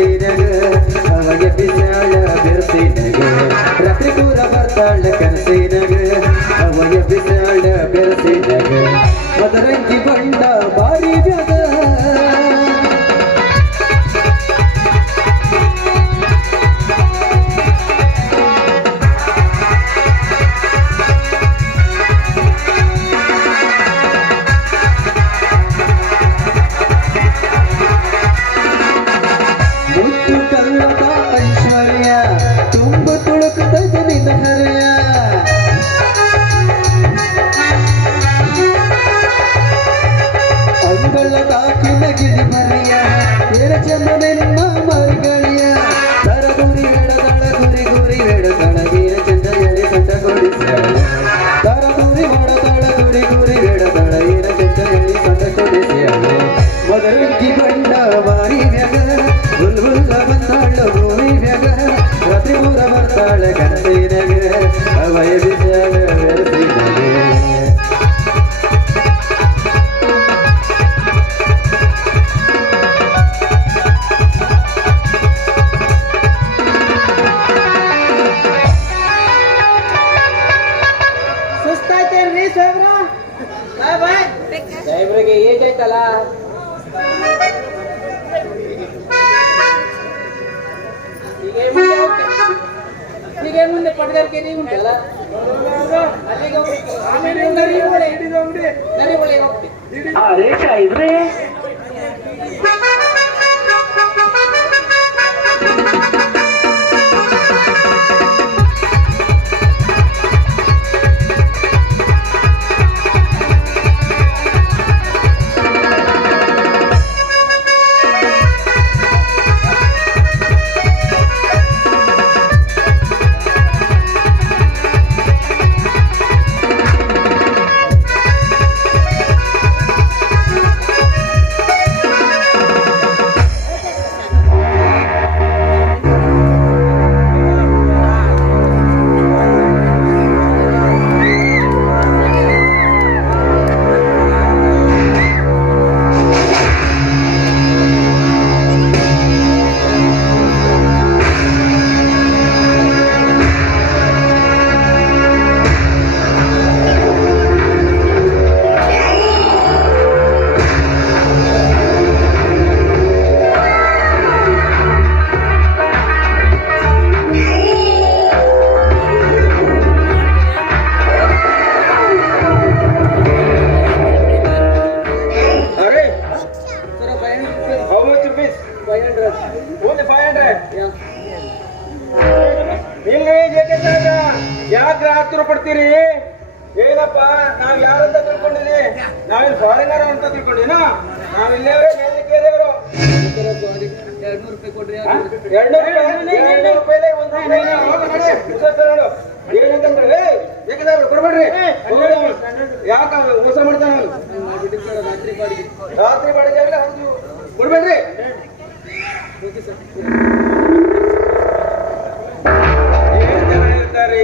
ಬರಿದಿ ಮರಿಯ ಏನ ಚಂದನೆ ನಿಮ್ಮ ಮರಿಗಳಿಯ ದರ ಗುರಿ ಬೇಡದಳ ಗುರಿ ಗುರಿ ಬೇಡದಳ ವೀರ ಚಂದ ಎಳೆ ಸಂತ ಕೊಡಿಸ್ಯಾಳ ದರ ಗುರಿ ಬೇಡದಳ ಗುರಿ ಗುರಿ ಬೇಡದಳ ವೀರ ಚಂದ ಎಳೆ ಸಂತ ಕೊಡಿಸ್ಯಾಳ ಮೊದಲಿಗೆ ಬಂಡ ಮಾರಿ ವ್ಯಾಗ ಬುಲ್ಬುಲ್ಲ ಬಂದಾಳ ಭೂಮಿ ವ್ಯಾಗ ರಾತ್ರಿ ಮೂರ ಬರ್ತಾಳ ಕನಸಿನಾಗ ಅವಯ ಬಿಸಾಳ ಬೆರಸಿನಾಗ ಸುಸ್ತಾಯ್ತೇನ್ರಿ ಸಾಹೇಬ್ರ? ಬಾಯ್ ಬಾಯ್. ಸಾಹೇಬ್ರಿಗೆ ಏಜ್ ಆಯ್ತಲ್ಲ. ಹೀಗೆ ಮುಂದೆ ಪಡೆದಕ್ಕೆ ನೀವು ಉಂಟಲ್ಲ ಅಲ್ಲಿಗೆ ಆಮೇಲೆ ನರಿಬಳಿ ಹೋಗ್ತೀವಿ. ಅರೆ ಸಾಹೇಬ್ರೆ, ಯಾಕೆ ಆತುರ ಪಡ್ತೀರಿ? ಏನಪ್ಪ, ನಾವ್ ಯಾರಂತ ತಿಳ್ಕೊಂಡಿನಿ? ನಾವೇನ್ ಫಾರಿನರ್ ಅಂತ ತಿಳ್ಕೊಂಡಿನ? ನಾವಿಲ್ಲೇವ್ರೆ ಮೇಲಿಕೇರಿಯವರು. 200 ರೂಪಾಯಿ ಕೊಡ್ರಿ. 200 ರೂಪಾಯಿ ಒಂದು ಏನಂತಂದ್ರೆ ಬೇಕಿದ್ರೆ ಕೊಡ್ಬೇಡ್ರಿ. ಯಾಕ ಮೋಸ ಮಾಡ್ತಾನ? ರಾತ್ರಿ ಬಾಡಿಗೆ ಆಗಲಿ ಹೌದು ಕೊಡ್ಬೇಡ್ರಿ.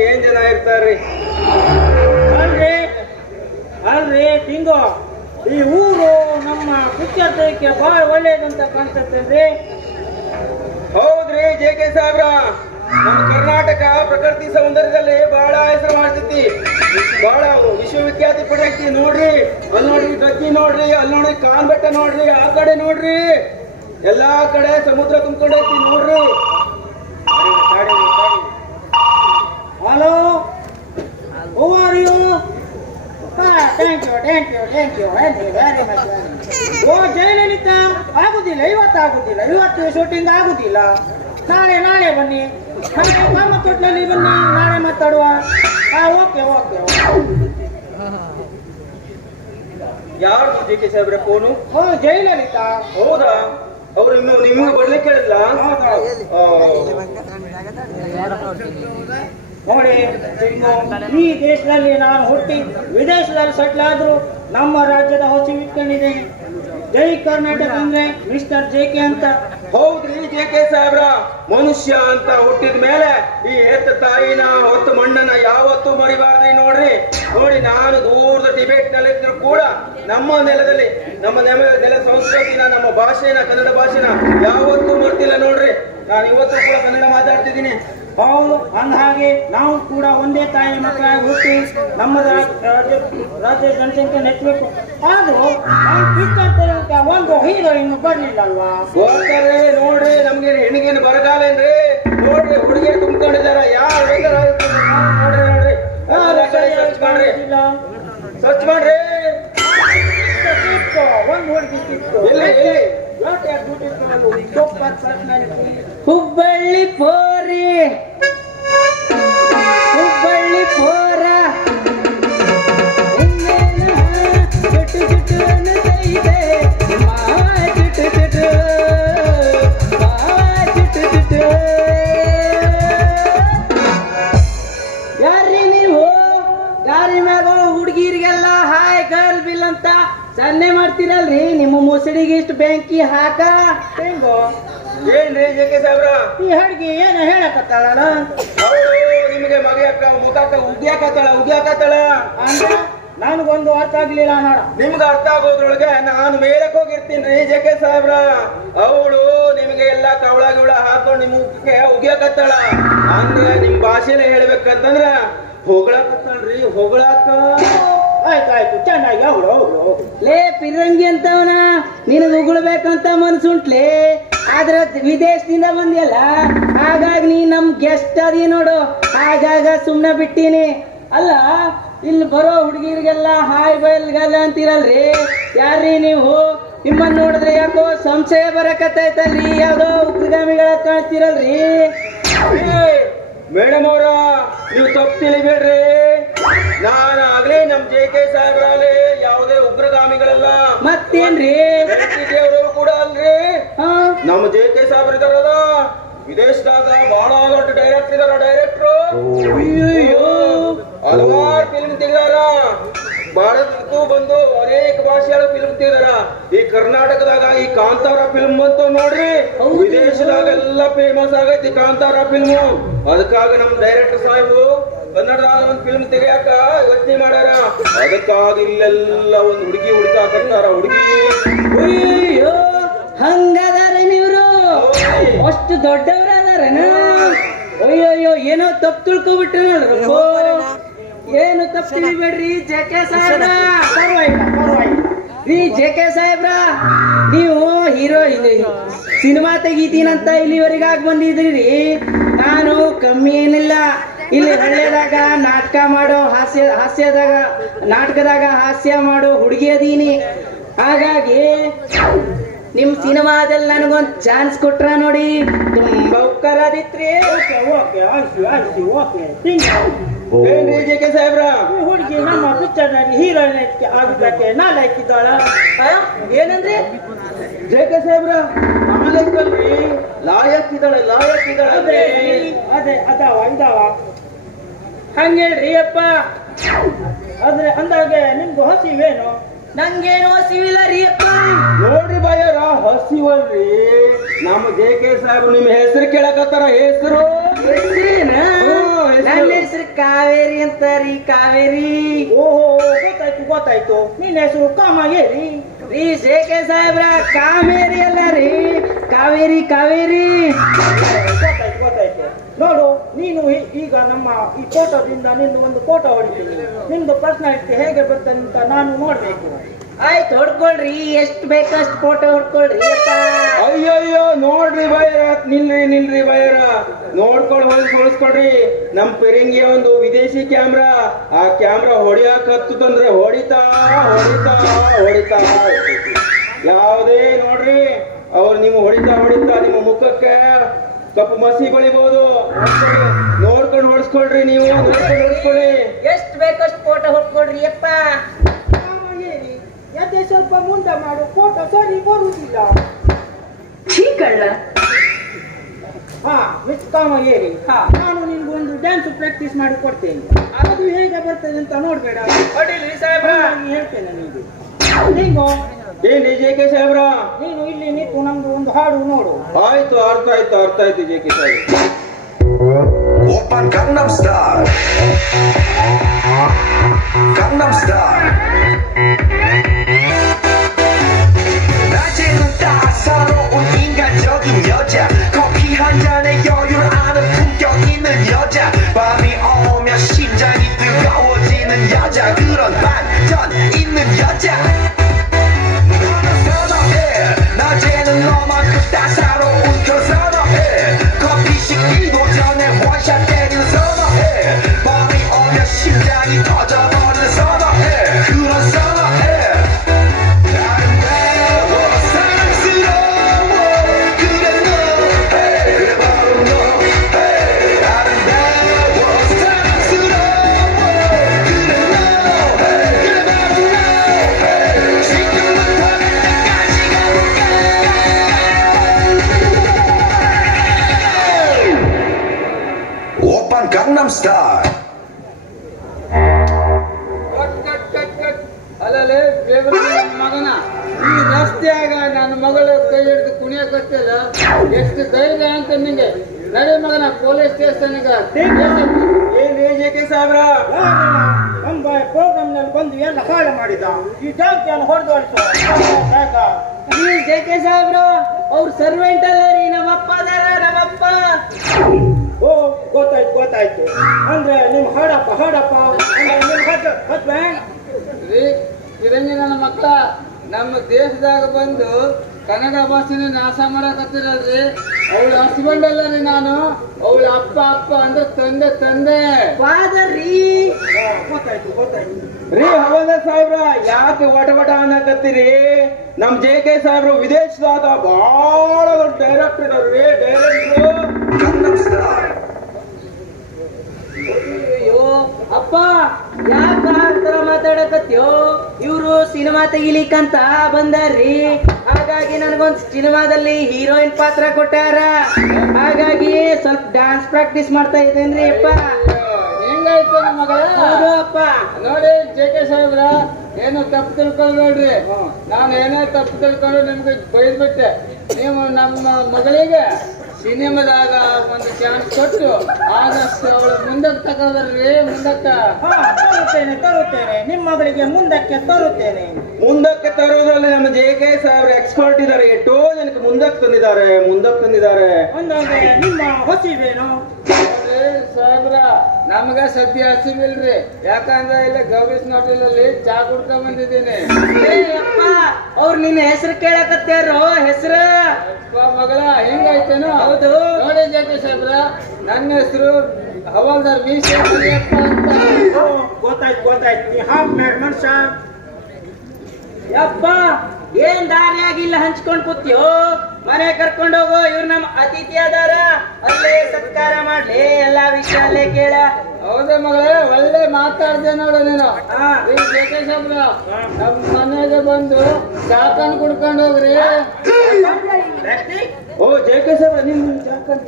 ಏನ್ ಜನ ಇರ್ತಾರ್ರಿ? ಅಲ್ರಿ ಟಿಂಗು, ಈ ಊರು ನಮ್ಮ ಕುಚ್ಚಕ್ಕೆ ಬಹಳ ಒಳ್ಳೇದಂತ ಕಾಣ್ತೇನ್ರಿ. ಹೌದ್ರಿ JK ಸಾಹೇಬ್ರ, ನಮ್ಮ ಕರ್ನಾಟಕ ಪ್ರಕೃತಿ ಸೌಂದರ್ಯದಲ್ಲಿ ಬಹಳ ಹೆಸರು ಮಾಡ್ತೈತಿ, ಬಹಳ ವಿಶ್ವವಿಖ್ಯಾತಿ ಪಡೈತಿ. ನೋಡ್ರಿ, ಅಲ್ಲಿ ನೋಡ್ರಿ ಗದ್ದಿ ನೋಡ್ರಿ, ಅಲ್ಲಿ ನೋಡ್ರಿ ಕಾನ್ ಬೆಟ್ಟ ನೋಡ್ರಿ, ಆ ಕಡೆ ನೋಡ್ರಿ, ಎಲ್ಲಾ ಕಡೆ ಸಮುದ್ರ ತುಂಬಿಕೊಂಡೈತಿ ನೋಡ್ರಿ. Hello, who are you? Thank you very much. ಓ ಜಯಲಲಿತಾ, ಆಗುದಿಲ್ಲ, ಇವತ್ತು ಶೂಟಿಂಗ್ ಆಗುದಿಲ್ಲ. ನಾಳೆ ಬನ್ನಿ, ಕಾಮಕೋಟ್ನಲ್ಲಿ ಬನ್ನಿ, ನಾಳೆ ಮಾತಾಡುವ. ಓಕೆ. ಯಾರು JK ಸಾಹೇಬ್ರ ಫೋನು? ಓ ಜಯಲಲಿತಾ. ಹೌದಾ? ಅವ್ರು ಇನ್ನು ನಿಮ್ಗೆ ಬರ್ಲಿಕ್ಕೆ ಹೇಳಿಲ್ಲ? ನೋಡಿ, ಈ ದೇಶದಲ್ಲಿ ನಾನು ಹುಟ್ಟಿ ವಿದೇಶದಲ್ಲಿ ಸೆಟ್ಲ್ ಆದ್ರೂ ನಮ್ಮ ರಾಜ್ಯದ ಹೊಸ ಇಟ್ಕೊಂಡಿದೆ. ಜೈ ಕರ್ನಾಟಕ ಅಂದ್ರೆ ಮಿಸ್ಟರ್ JK ಅಂತ. ಹೌದ್ರಿ JK ಸಾಹೇಬ್ರ, ಮನುಷ್ಯ ಅಂತ ಹುಟ್ಟಿದ ಮೇಲೆ ಈ ಹೆತ್ತ ತಾಯಿನ ಹೊತ್ತು ಮಣ್ಣನ್ನ ಯಾವತ್ತೂ ಮರಿಬಾರ್ದ್ರಿ. ನೋಡಿ ನಾನು ದೂರದ ಟಿಬೇಟ್ ನಲ್ಲಿದ್ರು ಕೂಡ ನಮ್ಮ ನೆಲದಲ್ಲಿ ನಮ್ಮ ನೆಲ ಸಂಸ್ಕೃತಿನ, ನಮ್ಮ ಭಾಷೆನ, ಕನ್ನಡ ಭಾಷೆನ ಯಾವತ್ತೂ ಮರ್ತಿಲ್ಲ ನೋಡ್ರಿ. ನಾನು ಇವತ್ತು ಕೂಡ ಕನ್ನಡ ಮಾತಾಡ್ತಿದ್ದೀನಿ. ಹೌದು, ಅಂದಹಾಗೆ ನಾವು ಕೂಡ ಒಂದೇ ತಾಯಿಯ ಮಕ್ಕಳಾಗಿ ಹುಟ್ಟಿ ನಮ್ಮ ರಾಜ್ಯ ಜನಸಂಖ್ಯೆ ನೆಚ್ಚಬೇಕು. ಆದ್ರೂ ಒಂದು ಹೀರೋಯಿನ್ ಬರ್ಲಿಲ್ಲಲ್ವಾ? ಬರ್ತಾರೆ ನೋಡ್ರಿ, ನಮ್ಗೆ ಹೆಣ್ಣಿಗೇನು ಬರಗಾಲ ಏನ್ರಿ? ನೋಡ್ರಿ, ಹುಡುಗಿಯರು ತುಂಬಿಕೊಂಡಿದಾರ. ಯಾರು ನೋಡ್ರಿ, ಸರ್ಚ್ ಮಾಡ್ರಿ. ಒಂದು ಹುಡುಗಿ ಸಿಕ್ತು. ಎಲ್ಲಿ? ಹುಬ್ಬಳ್ಳಿ ಪೋರಿ, ಹುಬ್ಬಳ್ಳಿ ಪೋರ, ಜುಟ್ಟು ಅನ್ನತೈತೆ, ಮುಸುಡಿಗೆ ಇಷ್ಟು ಬೆಂಕಿ ಹಾಕ ಹೆಂಗೋ ಏನ್ರಿ ಜೆ.ಕೆ. ಸಾಹೇಬ್ರ ಈ ಹಡ್ಗಿ ಏನ ಹೇಳಕತ್ತಾಳ ಅವಳು ನಿಮಗೆ ಮಗ ಮುಖ ಉಗ್ಯಾಕತ್ತಾಳ ಅಂದ್ರ ನನಗೊಂದು ಅರ್ಥ ಆಗ್ಲಿಲ್ಲ ನೋಡ. ನಿಮ್ಗೆ ಅರ್ಥ ಆಗೋದ್ರೊಳಗೆ ನಾನು ಮೇಲಕ್ಕೆ ಹೋಗಿರ್ತೀನಿ ಜೆ.ಕೆ. ಸಾಹೇಬ್ರ. ಅವಳು ನಿಮಗೆ ಎಲ್ಲಾ ಕವಳ ಗಿವಳ ಹಾಕೊಂಡು ನಿಮ್ಮ ಮುಖಕ್ಕೆ ಉಗ್ಯಾಕತ್ತಾಳ. ಅಂದ್ರೆ ನಿಮ್ ಭಾಷೆಲೆ ಹೇಳ್ಬೇಕಂತಂದ್ರ ಹೊಗಳಕತ್ತಾಳ್ರಿ, ಹೊಗಳಾಕ. ಆಯ್ತಾಯ್ತು ಚೆನ್ನಾಗಿ ಅವಳು ಲೇ ಪಿರಂಗಿ ಅಂತವನ ನಿನಗೆ ಉಗುಳ್ಬೇಕಂತ ಮನ್ಸುಂಟ್ಲೆ. ಆದ್ರ ವಿದೇಶದಿಂದ ಬಂದಿಯಲ್ಲ, ಹಾಗಾಗಿ ನೀ ನಮ್ ಗೆಸ್ಟ್ ಅದಿ ನೋಡು, ಹಾಗಾಗ ಸುಮ್ನೆ ಬಿಟ್ಟೀನಿ. ಅಲ್ಲ ಇಲ್ಲಿ ಬರೋ ಹುಡುಗಿರಿಗೆಲ್ಲ ಹಾಯ್ ಬೈಲ್ಗಲ್ಲ ಅಂತೀರಲ್ರಿ, ಯಾರ್ರೀ ನೀವು? ನಿಮ್ಮನ್ನ ನೋಡಿದ್ರೆ ಯಾಕೋ ಸಂಶಯ ಬರಕತ್ತೈತಲ್ರಿ, ಯಾವ್ದೋ ಉಗ್ರಗಾಮಿಗಳ ಕಾಣ್ತೀರಲ್ರಿ. ಮೇಡಮ್ ಅವರ, ನೀವು ತಪ್ಪು ತಿಳಿಬೇಡ್ರಿ. ನಾನಾಗ್ಲಿ ನಮ್ ಜೆ.ಕೆ. ಸಾಹೇಬ್ರಾಗ್ಲಿ ಯಾವುದೇ ಉಗ್ರಗಾಮಿಗಳಲ್ಲ. ಮತ್ತೇನ್ರಿ? ದೇವರು ಕೂಡ ಅಲ್ರಿ. ಹಾ ನಮ್ಮ ಜೆ.ಕೆ. ಸಾಹೇಬ್ರ ಇದಾರಲ್ಲ, ವಿದೇಶದಾಗ ಬಹಳ ದೊಡ್ಡ ಡೈರೆಕ್ಟರ್ ಇದಾರ. ಡೈರೆಕ್ಟ್ರು ಹಲವಾರು ಫಿಲ್ಮ್ ತೆಗ್ದಾರ. ಭಾರತಕ್ಕೂ ಬಂದು ಅನೇಕ ಭಾಷೆಗಳ ಫಿಲ್ಮ್ ತೆಗ್ದಾರ. ಈ ಕರ್ನಾಟಕದಾಗ ಈ ಕಾಂತಾರ ಫಿಲ್ಮ್ ಬಂತು ನೋಡ್ರಿ, ವಿದೇಶದಾಗೆಲ್ಲ ಫೇಮಸ್ ಆಗೈತಿ ಕಾಂತಾರ ಫಿಲ್ಮ್. ಅದಕ್ಕಾಗ ನಮ್ ಡೈರೆಕ್ಟರ್ ಸಾಹೇಬು ಕನ್ನಡದಾಗ ಒಂದು ಫಿಲ್ಮ್ ತೆಗಿಯಾಕ ಯೋಚನೆ ಮಾಡ್ಯಾರ. ಅದಕ್ಕಾಗಿ ಇಲ್ಲೆಲ್ಲ ಒಂದು ಹುಡುಗಿ ಹುಡುಕಾಕತ್ತಾರ. ಹುಡುಗಿ ಅಯ್ಯೋ ಹಂಗದಾರ ನೀವ್ರು, ಅಷ್ಟು ದೊಡ್ಡವ್ರ ಅದಾರನ? ಅಯ್ಯೋ ಏನೋ ತಪ್ಪು ತಿಳ್ಕೊಬಿಟ್ರ. ಏನು ತಪ್ಪು ತಿಳಿಬೇಡ್ರಿ ಜೆ.ಕೆ. ಸಾಹೇಬ್ರ. ರೀ ಜೆ.ಕೆ. ಸಾಹೇಬ್ರ, ನೀವು ಹೀರೋ ಸಿನಿಮಾ ತೆಗಿತೀನಂತ ಇಲ್ಲಿವರೆಗಾಗಿ ಬಂದಿದ್ರಿ. ನಾನು ಕಮ್ಮಿ ಏನಿಲ್ಲ. ಇಲ್ಲಿ ಹಳ್ಳಿದಾಗ ನಾಟಕ ಮಾಡೋ ಹಾಸ್ಯದಾಗ ನಾಟಕದಾಗ ಹಾಸ್ಯ ಮಾಡೋ ಹುಡುಗಿ ಅದೀನಿ. ಹಾಗಾಗಿ ನಿಮ್ ಸಿನಿಮಾದಲ್ಲಿ ನನಗೊಂದು ಚಾನ್ಸ್ ಕೊಟ್ರ ನೋಡಿ, ತುಂಬಾ ಉಪಕಾರ ಆದಿತ್ರಿ. ಏನ್ರಿ ಜೆ.ಕೆ. ಸಾಹೇಬ್ರ? ಹುಡುಗಿ ನಮ್ಮ ಪಿಕ್ಚರ್ ಹೀರೋಯಿನ್ ಆಗಿದ್ದಕ್ಕೆ ನಾ ಲೈಕಿದ್ದಾಳ. ಏನಂದ್ರೆ ಜೆ.ಕೆ. ಸಾಹೇಬ್ರ ನಾಲ್ಕಲ್ರಿ, ಲಾಯಕ್ಕಿದ್ದಾಳೆ. ಅದೇ ಇದಾವ ಹಂಗೇಳ್ರಿ ಅಪ್ಪ. ಆದ್ರೆ ಅಂದಾಗೆ ನಿಮ್ದು ಹಸಿವೇನು? ನಂಗೇನು ಹಸಿವಿಲ್ಲ ರೀ ಅಪ್ಪ. ನೋಡ್ರಿ ಬಾಯರ, ಹಸಿವಲ್ರಿ. ನಮ್ಮ ಜೆ.ಕೆ. ಸಾಹೇಬ್ರು ನಿಮ್ಮ ಹೆಸರು ಕೇಳಕತ್ತಾರ. ಹೆಸರು ನನ್ನ ಹೆಸರು ಕಾವೇರಿ ಅಂತಾರಿ. ಕಾವೇರಿ. ಓಹೋ ಗೊತ್ತಾಯ್ತು. ನಿನ್ನ ಹೆಸರು ಕಾಮಗೇರಿ. ರೀ ಜೆ.ಕೆ. ಸಾಹೇಬ್ರ, ಕಾವೇರಿ ಅಲ್ಲ ರೀ, ಕಾವೇರಿ. ಗೊತ್ತಾಯ್ತು. ನೋಡು, ನೀನು ಈಗ ನಮ್ಮ ಈ ಫೋಟೋದಿಂದ ನಿಂದು ಒಂದು ಫೋಟೋ ಹೊಡಿತೀನಿ. ನಿಮ್ದು ಪರ್ಸನಾಲಿಟಿ ಹೇಗೆ ಬರ್ತದೆ ಅಂತ ನಾನು ನೋಡ್ಬೇಕು. ಆಯ್ತು ಹೊಡ್ಕೊಳ್ರಿ, ಎಷ್ಟು ಬೇಕಷ್ಟು ಫೋಟೋ ಹೊಡ್ಕೊಳ್ರಿ. ಅಯ್ಯಯ್ಯೋ ನೋಡ್ರಿ ಬಾಯರ, ನಿಲ್ರಿ ಬಾಯರ, ಹೊಳಿಸ್ಕೊಳ್ರಿ. ನಮ್ ಪೆರಿಂಗಿಯ ಒಂದು ವಿದೇಶಿ ಕ್ಯಾಮ್ರಾ, ಆ ಕ್ಯಾಮ್ರಾ ಹೊಡಿಯಾಕ ಹತ್ತುತ್ತಂದ್ರೆ ಹೊಡಿತಾ ಯಾವುದೇ ನೋಡ್ರಿ, ಅವ್ರು ನೀವು ಹೊಡಿತಾ ನಿಮ್ಮ ಮುಖಕ್ಕೆ ಕಪ್ಪು ಮಸಿ ಬಳಿಬಹುದು. ನೋಡ್ಕೊಂಡು ಹೊಡ್ಸ್ಕೊಳ್ರಿ. ನೀವು ಹೊಡ್ಸ್ಕೊಳ್ಳಿ. ಎಷ್ಟು ಬೇಕಷ್ಟು ಫೋಟೋ ಹೊಡ್ಕೊಳ್ರಿ ಅಪ್ಪ. ಯಾಕೆ ಸ್ವಲ್ಪ ಮುಂದೆ ಮಾಡು, ಫೋಟೋ ಸರಿ ಬರುವುದಿಲ್ಲ. ಹಾ ಮಿಸ್ ಕಾಮಗೇರಿ, ನಾನು ನಿಮ್ಗೆ ಒಂದು ಡ್ಯಾನ್ಸ್ ಪ್ರಾಕ್ಟೀಸ್ ಮಾಡಿ ಕೊಡ್ತೇನೆ. ಅದು ಹೇಗೆ ಬರ್ತದೆ ಅಂತ ನೋಡ್ಬೇಡ, ಹೇಳ್ತೇನೆ. ನಿಮಗೆ ಏನ್ರಿ ಜೆ.ಕೆ. ಸಾಹೇಬ್ರ? ನೀನು ಇಲ್ಲಿ ನಿಂತು ನಮ್ದು ಒಂದು ಹಾಡು ನೋಡು. ಆಯ್ತು, ಅರ್ಥ ಆಯ್ತು ಜೆ.ಕೆ. ಸಾಹೇಬ್ರ. Oppan Gangnam Style. 낮에는 따사로운 인간적인 여자, 커피 한 잔에 여유를 아는 품격 있는 여자, 밤이 오면 심장이 뜨거워지는 여자, 그런 반전 있는 여자. 너는 선호해. 낮에는 너만큼 따사로운 그 선호해. 커피 식기도 전에 원샷 때리는 선호해. 밤이 오면 심장이 터져버리는 선호해. 그런 선호해. 아름다워 사랑스러워 그래 너 그래 바로 너 아름다워 사랑스러워 그래 너 그래 바로 너 지금부터 갈 때까지 가볼까. 오빤 강남스타일. ಅಲ್ಲೇ ಮಗನ, ಈ ರಸ್ತೆ ಸಿನಿಮಾದಾಗ ನನ್ನ ಮಗಳು ಕೈ ಹಿಡಿದು ಕುಣಿಯಕ್ ಗೊತ್ತಿಲ್ಲ, ಎಷ್ಟು ಧೈರ್ಯ ಅಂತ ನಿಂಗೆ. ನಡಿ ಮಗನ ಪೊಲೀಸ್ ಸ್ಟೇಷನ್ಗೆ. ಏನ್ ಏಕೆ ಸಾಬ್ರ ಮುಂಬೈ ಪ್ರೋಗ್ರಾಮ್ ನಲ್ಲಿ ಬಂದು ಎಲ್ಲ ಹಾಳು ಮಾಡಿದ ಈ ಜಾತಿಯನ್ನು ಹೊಡೆದೋಡಿಸು. ಜೆ ಕೆ ಸಾಹೇಬ್ರು ಅವ್ರ ಸರ್ವೆಂಟ್ ಅಲ್ಲ ರೀ, ನಮ್ಮಪ್ಪ ಅದಾರ, ನಮ್ಮಪ್ಪ. ಓ ಗೊತ್ತಾಯ್ತು ಅಂದ್ರೆ ನಿಮ್ ಹಾಡಪ್ಪ ಅಂದ್ರೆ ನಿಮ್ ಹಸ್ಬೆಂಡ್. ರೀ ಚಿರಂಜಿ ನನ್ನ ಮಕ್ಕಳ ನಮ್ಮ ದೇಶದಾಗ ಬಂದು ಕನ್ನಡ ಭಾಷೆನ ನಾಶ ಮಾಡಕತ್ತಿರಲ್ರಿ. ಅವಳ ಹಸ್ಬೆಂಡ್ ಅಲ್ಲ ರೀ ನಾನು, ಅವಳ ಅಪ್ಪ ಅಂದ್ರೆ ತಂದೆ. ಫಾದರ್ ರೀ. ಗೊತ್ತಾಯ್ತು ರೀ ಹವಾಲ್ದಾರ್ ಸಾಹೇಬ್ರ, ಯಾಕೆ ವಟ ಅನ್ನಕತ್ತೀರಿ? ನಮ್ ಜೆ ಕೆ ಸಾಹೇಬ್ರು ವಿದೇಶದಾಗ ಬಹಳ ದೊಡ್ಡ ಡೈರೆಕ್ಟರ್ ಇದಾರ್ರಿ, ಡೈರೆಕ್ಟ್ರು. Gangnam Style. ಅಯ್ಯೋ ಅಪ್ಪ, ಯಾಕ ಆತರ ಮಾತಾಡಕತ್ಯೋ? ಇವ್ರು ಸಿನಿಮಾ ತೆಗಿಲಿಕ್ಕಂತ ಬಂದಾರ್ರಿ. ಹಾಗಾಗಿ ನನಗೊಂದ್ ಸಿನಿಮಾದಲ್ಲಿ ಹೀರೋಯಿನ್ ಪಾತ್ರ ಕೊಟ್ಟಾರ. ಹಾಗಾಗಿ ಸ್ವಲ್ಪ ಡ್ಯಾನ್ಸ್ ಪ್ರಾಕ್ಟೀಸ್ ಮಾಡ್ತಾ ಇದ್ದೇನ್ರಿ ಅಪ್ಪ. ಹೆಂಗಾಯ್ತು ನಮ್ಮ ಮಗಳ? ಹೌದು ಅಪ್ಪ. ನೋಡಿ ಜೆ ಕೆ ಸಾಹೇಬ್ರ, ಏನು ತಪ್ಪು ತಿಳ್ಕೊಳ್ಬೇಡ್ರಿ. ನಾನು ಏನೇ ತಪ್ಪು ತಿಳ್ಕೊಂಡು ನಿಮ್ಗೆ ಬೈದ್ಬಿಟ್ಟೆ. ನೀವು ನಮ್ಮ ಮಗಳಿಗೆ ಸಿನಿಮಾದಾಗ ಒಂದು ಚಾನ್ಸ್ ಕೊಟ್ಟು ಆದಷ್ಟು ಅವಳು ಮುಂದಕ್ಕೆ ತಗೊಂಡ್ರಿ. ಮುಂದಕ್ಕೆ ತರುತ್ತೇನೆ ನಿಮ್ಮ ಮಗಳಿಗೆ ಮುಂದಕ್ಕೆ ತರುತ್ತೇನೆ. ಮುಂದಕ್ಕೆ ತರುವುದರಲ್ಲಿ ನಮ್ಮ ಜೆ ಕೆ ಸಾಹೇಬ್ರು ಎಕ್ಸ್ಪರ್ಟ್ ಇದ್ದಾರೆ. ಎಷ್ಟೋ ಜನಕ್ಕೆ ಮುಂದಕ್ಕೆ ತಂದಿದ್ದಾರೆ. ಒಂದೊಂದೇ ನಿಮ್ಮ ಹೊಸಿವೇನು? ಸಾಹೇಬ್ರ, ನಮ್ಗ ಸದ್ಯ ಹಸಿವಿಲ್ರಿ. ಯಾಕಂದ್ರೆ ಇಲ್ಲಿ ಗೌರೀಶ್ ಹೋಟೆಲಲ್ಲಿ ಚಾ ಕುಡ್ಕೊಂಡ್ ಬಂದಿದ್ದೀನಿ. ಅಪ್ಪ, ಅವ್ರು ನಿನ್ನ ಹೆಸರು ಕೇಳಕತ್ತಾರೋ? ಹೆಸರು ಮಗಳ ಹೆಂಗಾಯ್ತೇನೋ? ಹೌದು. ನೋಡಿ ಜೆ ಕೆ ಸಾಹೇಬ್ರ, ನನ್ನ ಹೆಸರು ಹವಾಲ್ದಾರ್ ವಿ.ಸಿ. ಮರಿಯಪ್ಪ ಅಂತ. ಗೊತ್ತಾಯ್ತು ನೀ ಹಾಫ್ ಮ್ಯಾಡ್ ಮನುಷ್ಯ. ಯಪ್ಪ, ಏನ್ ದಾರಿ ಆಗಿಲ್ಲ ಹಂಚ್ಕೊಂಡ್ ಕೂತ್ಯೋ? ಮನೆ ಕರ್ಕೊಂಡು ಹೋಗೋ, ಇವ್ರು ನಮ್ಮ ಅತಿಥಿ ಅದಾರ, ಅಲ್ಲೇ ಸತ್ಕಾರ ಮಾಡ್ಲಿ, ಎಲ್ಲಾ ವಿಷಯ ಅಲ್ಲೇ ಕೇಳ. ಹೌದಾ ಮಗಳೇ, ಒಳ್ಳೆ ಮಾತಾಡ್ದೆ ನೋಡು ನೀನು. ಹಾ. ಜೆ ಕೆ ಸಾಹೇಬ್ರ, ನಮ್ ಮನೆಗೆ ಬಂದು ಚಾಕನ್ ಕುಡ್ಕೊಂಡು ಹೋಗ್ರಿ. ಓ ಜೆ ಕೆ ಸಾಹೇಬ್ರ, ನಿಮ್ ಚಾಕಂಡ್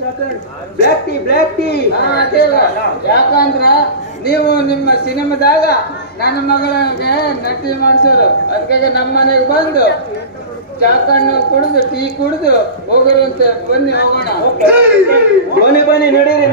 ಬ್ಲ್ಯಾಕ್ ಟೀ. ಹಾ, ಅದೇ ಅಲ್ಲ. ಯಾಕಂದ್ರ ನೀವು ನಿಮ್ಮ ಸಿನಿಮಾದಾಗ ನನ್ನ ಮಗಳಿಗೆ ನಟಿ ಮಾಡ್ಸೋರು. ಅದಕ್ಕೆ ನಮ್ಮ ಮನೆಗೆ ಬಂದು ಚಾಕಣ್ಣು ಕುಡಿದು ಟೀ ಕುಡಿದು ಹೋಗಿರುವಂತೆ. ಬನ್ನಿ ಹೋಗೋಣ. ಬನ್ನಿ ನಡೀರಿ.